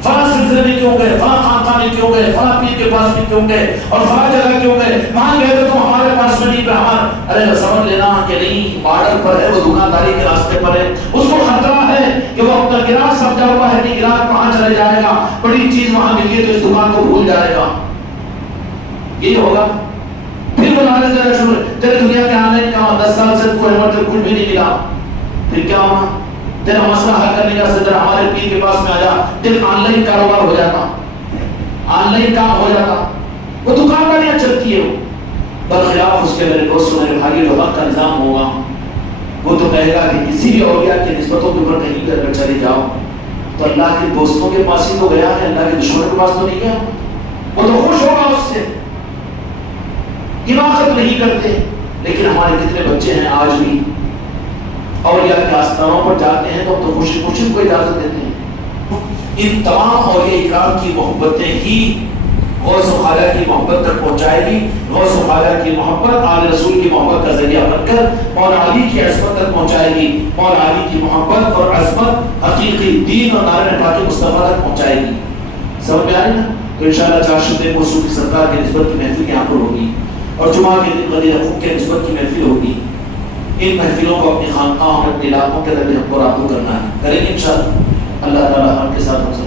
فلاں سلسلے میں کیوں گئے, فلاں خانقاہ میں کیوں گئے, فلاں پیر کے پاس میں کیوں گئے, اور فلاں جگہ کیوں گئے, وہاں گئے تو تم ہمارے پاس میں نہیں پہ ہمارے. ارے سمجھ لینا کہ نہیں, بارڈر پر ہے, وہ دکانداری کے راستے پر ہے, اس کو خطرہ ہے کہ وہ اپنا گلاس سمجھا ہوا ہے کہ گلاس کہاں چلے جائے گا, بڑی چیز وہاں مل گئی تو اس دکان کو بھول جائے گا. یہی ہوگا. پھر وہ لالچ دینا شروع, تیرے دنیا کے آنے کا 10 سال سے کوئی ہمیں کچھ بھی نہیں ملا, پھر کیا ہونا, تیرا مسئلہ حل کرنے کا صدر ہمارے پیر کے پاس میں آ جا, تیرا آن لائن کاروبار ہو جاتا, آن لائن کام ہو جاتا. وہ دکانداریاں چلتی ہے. برخلاف اس کے میرے دوستوں میرے بھائی جو حق کا نظام ہوگا, وہ تو کہے گا کہ کسی بھی اولیاء کی نسبتوں کے اوپر کہیں کر چلے جاؤ تو اللہ کے دوستوں کے پاس ہی تو گیا ہے, اللہ کے دشمنوں کے پاس تو نہیں گیا. وہ تو خوش ہوگا اس سے, حماقت نہیں کرتے. لیکن ہمارے کتنے بچے ہیں آج بھی اولیاء کے آستانوں پر جاتے ہیں تو ہم تو خوشی خوشی کو اجازت دیتے ہیں. ان تمام اولیاء اکرام کی محبتیں ہی غوث و خواجہ کی محبت تک پہنچائے گی. غوث و خواجہ کی محبت آل رسول کی محبت کا ذریعہ بن کر مولا علی کی عصمت تک پہنچائے گی. مولا علی کی محبت اور عصمت حقیقی دین اور نعرہ پاک مصطفیٰ تک پہنچائے گی. سمجھ میں آئی نا؟ تو انشاءاللہ چہارشنبے کو صوفی سرکار کی نسبت کی محفل یہاں پر ہوگی, اور جمعہ کے دن غدیر حقوق کے نسبت کی محفل ہوگی. ان محفلوں کو اپنی خانقاہوں میں اپنے علاقوں کے اندر ہم کو راغب کرنا ہے، کریں گے انشاءاللہ۔ اللہ تعالیٰ ہم کے ساتھ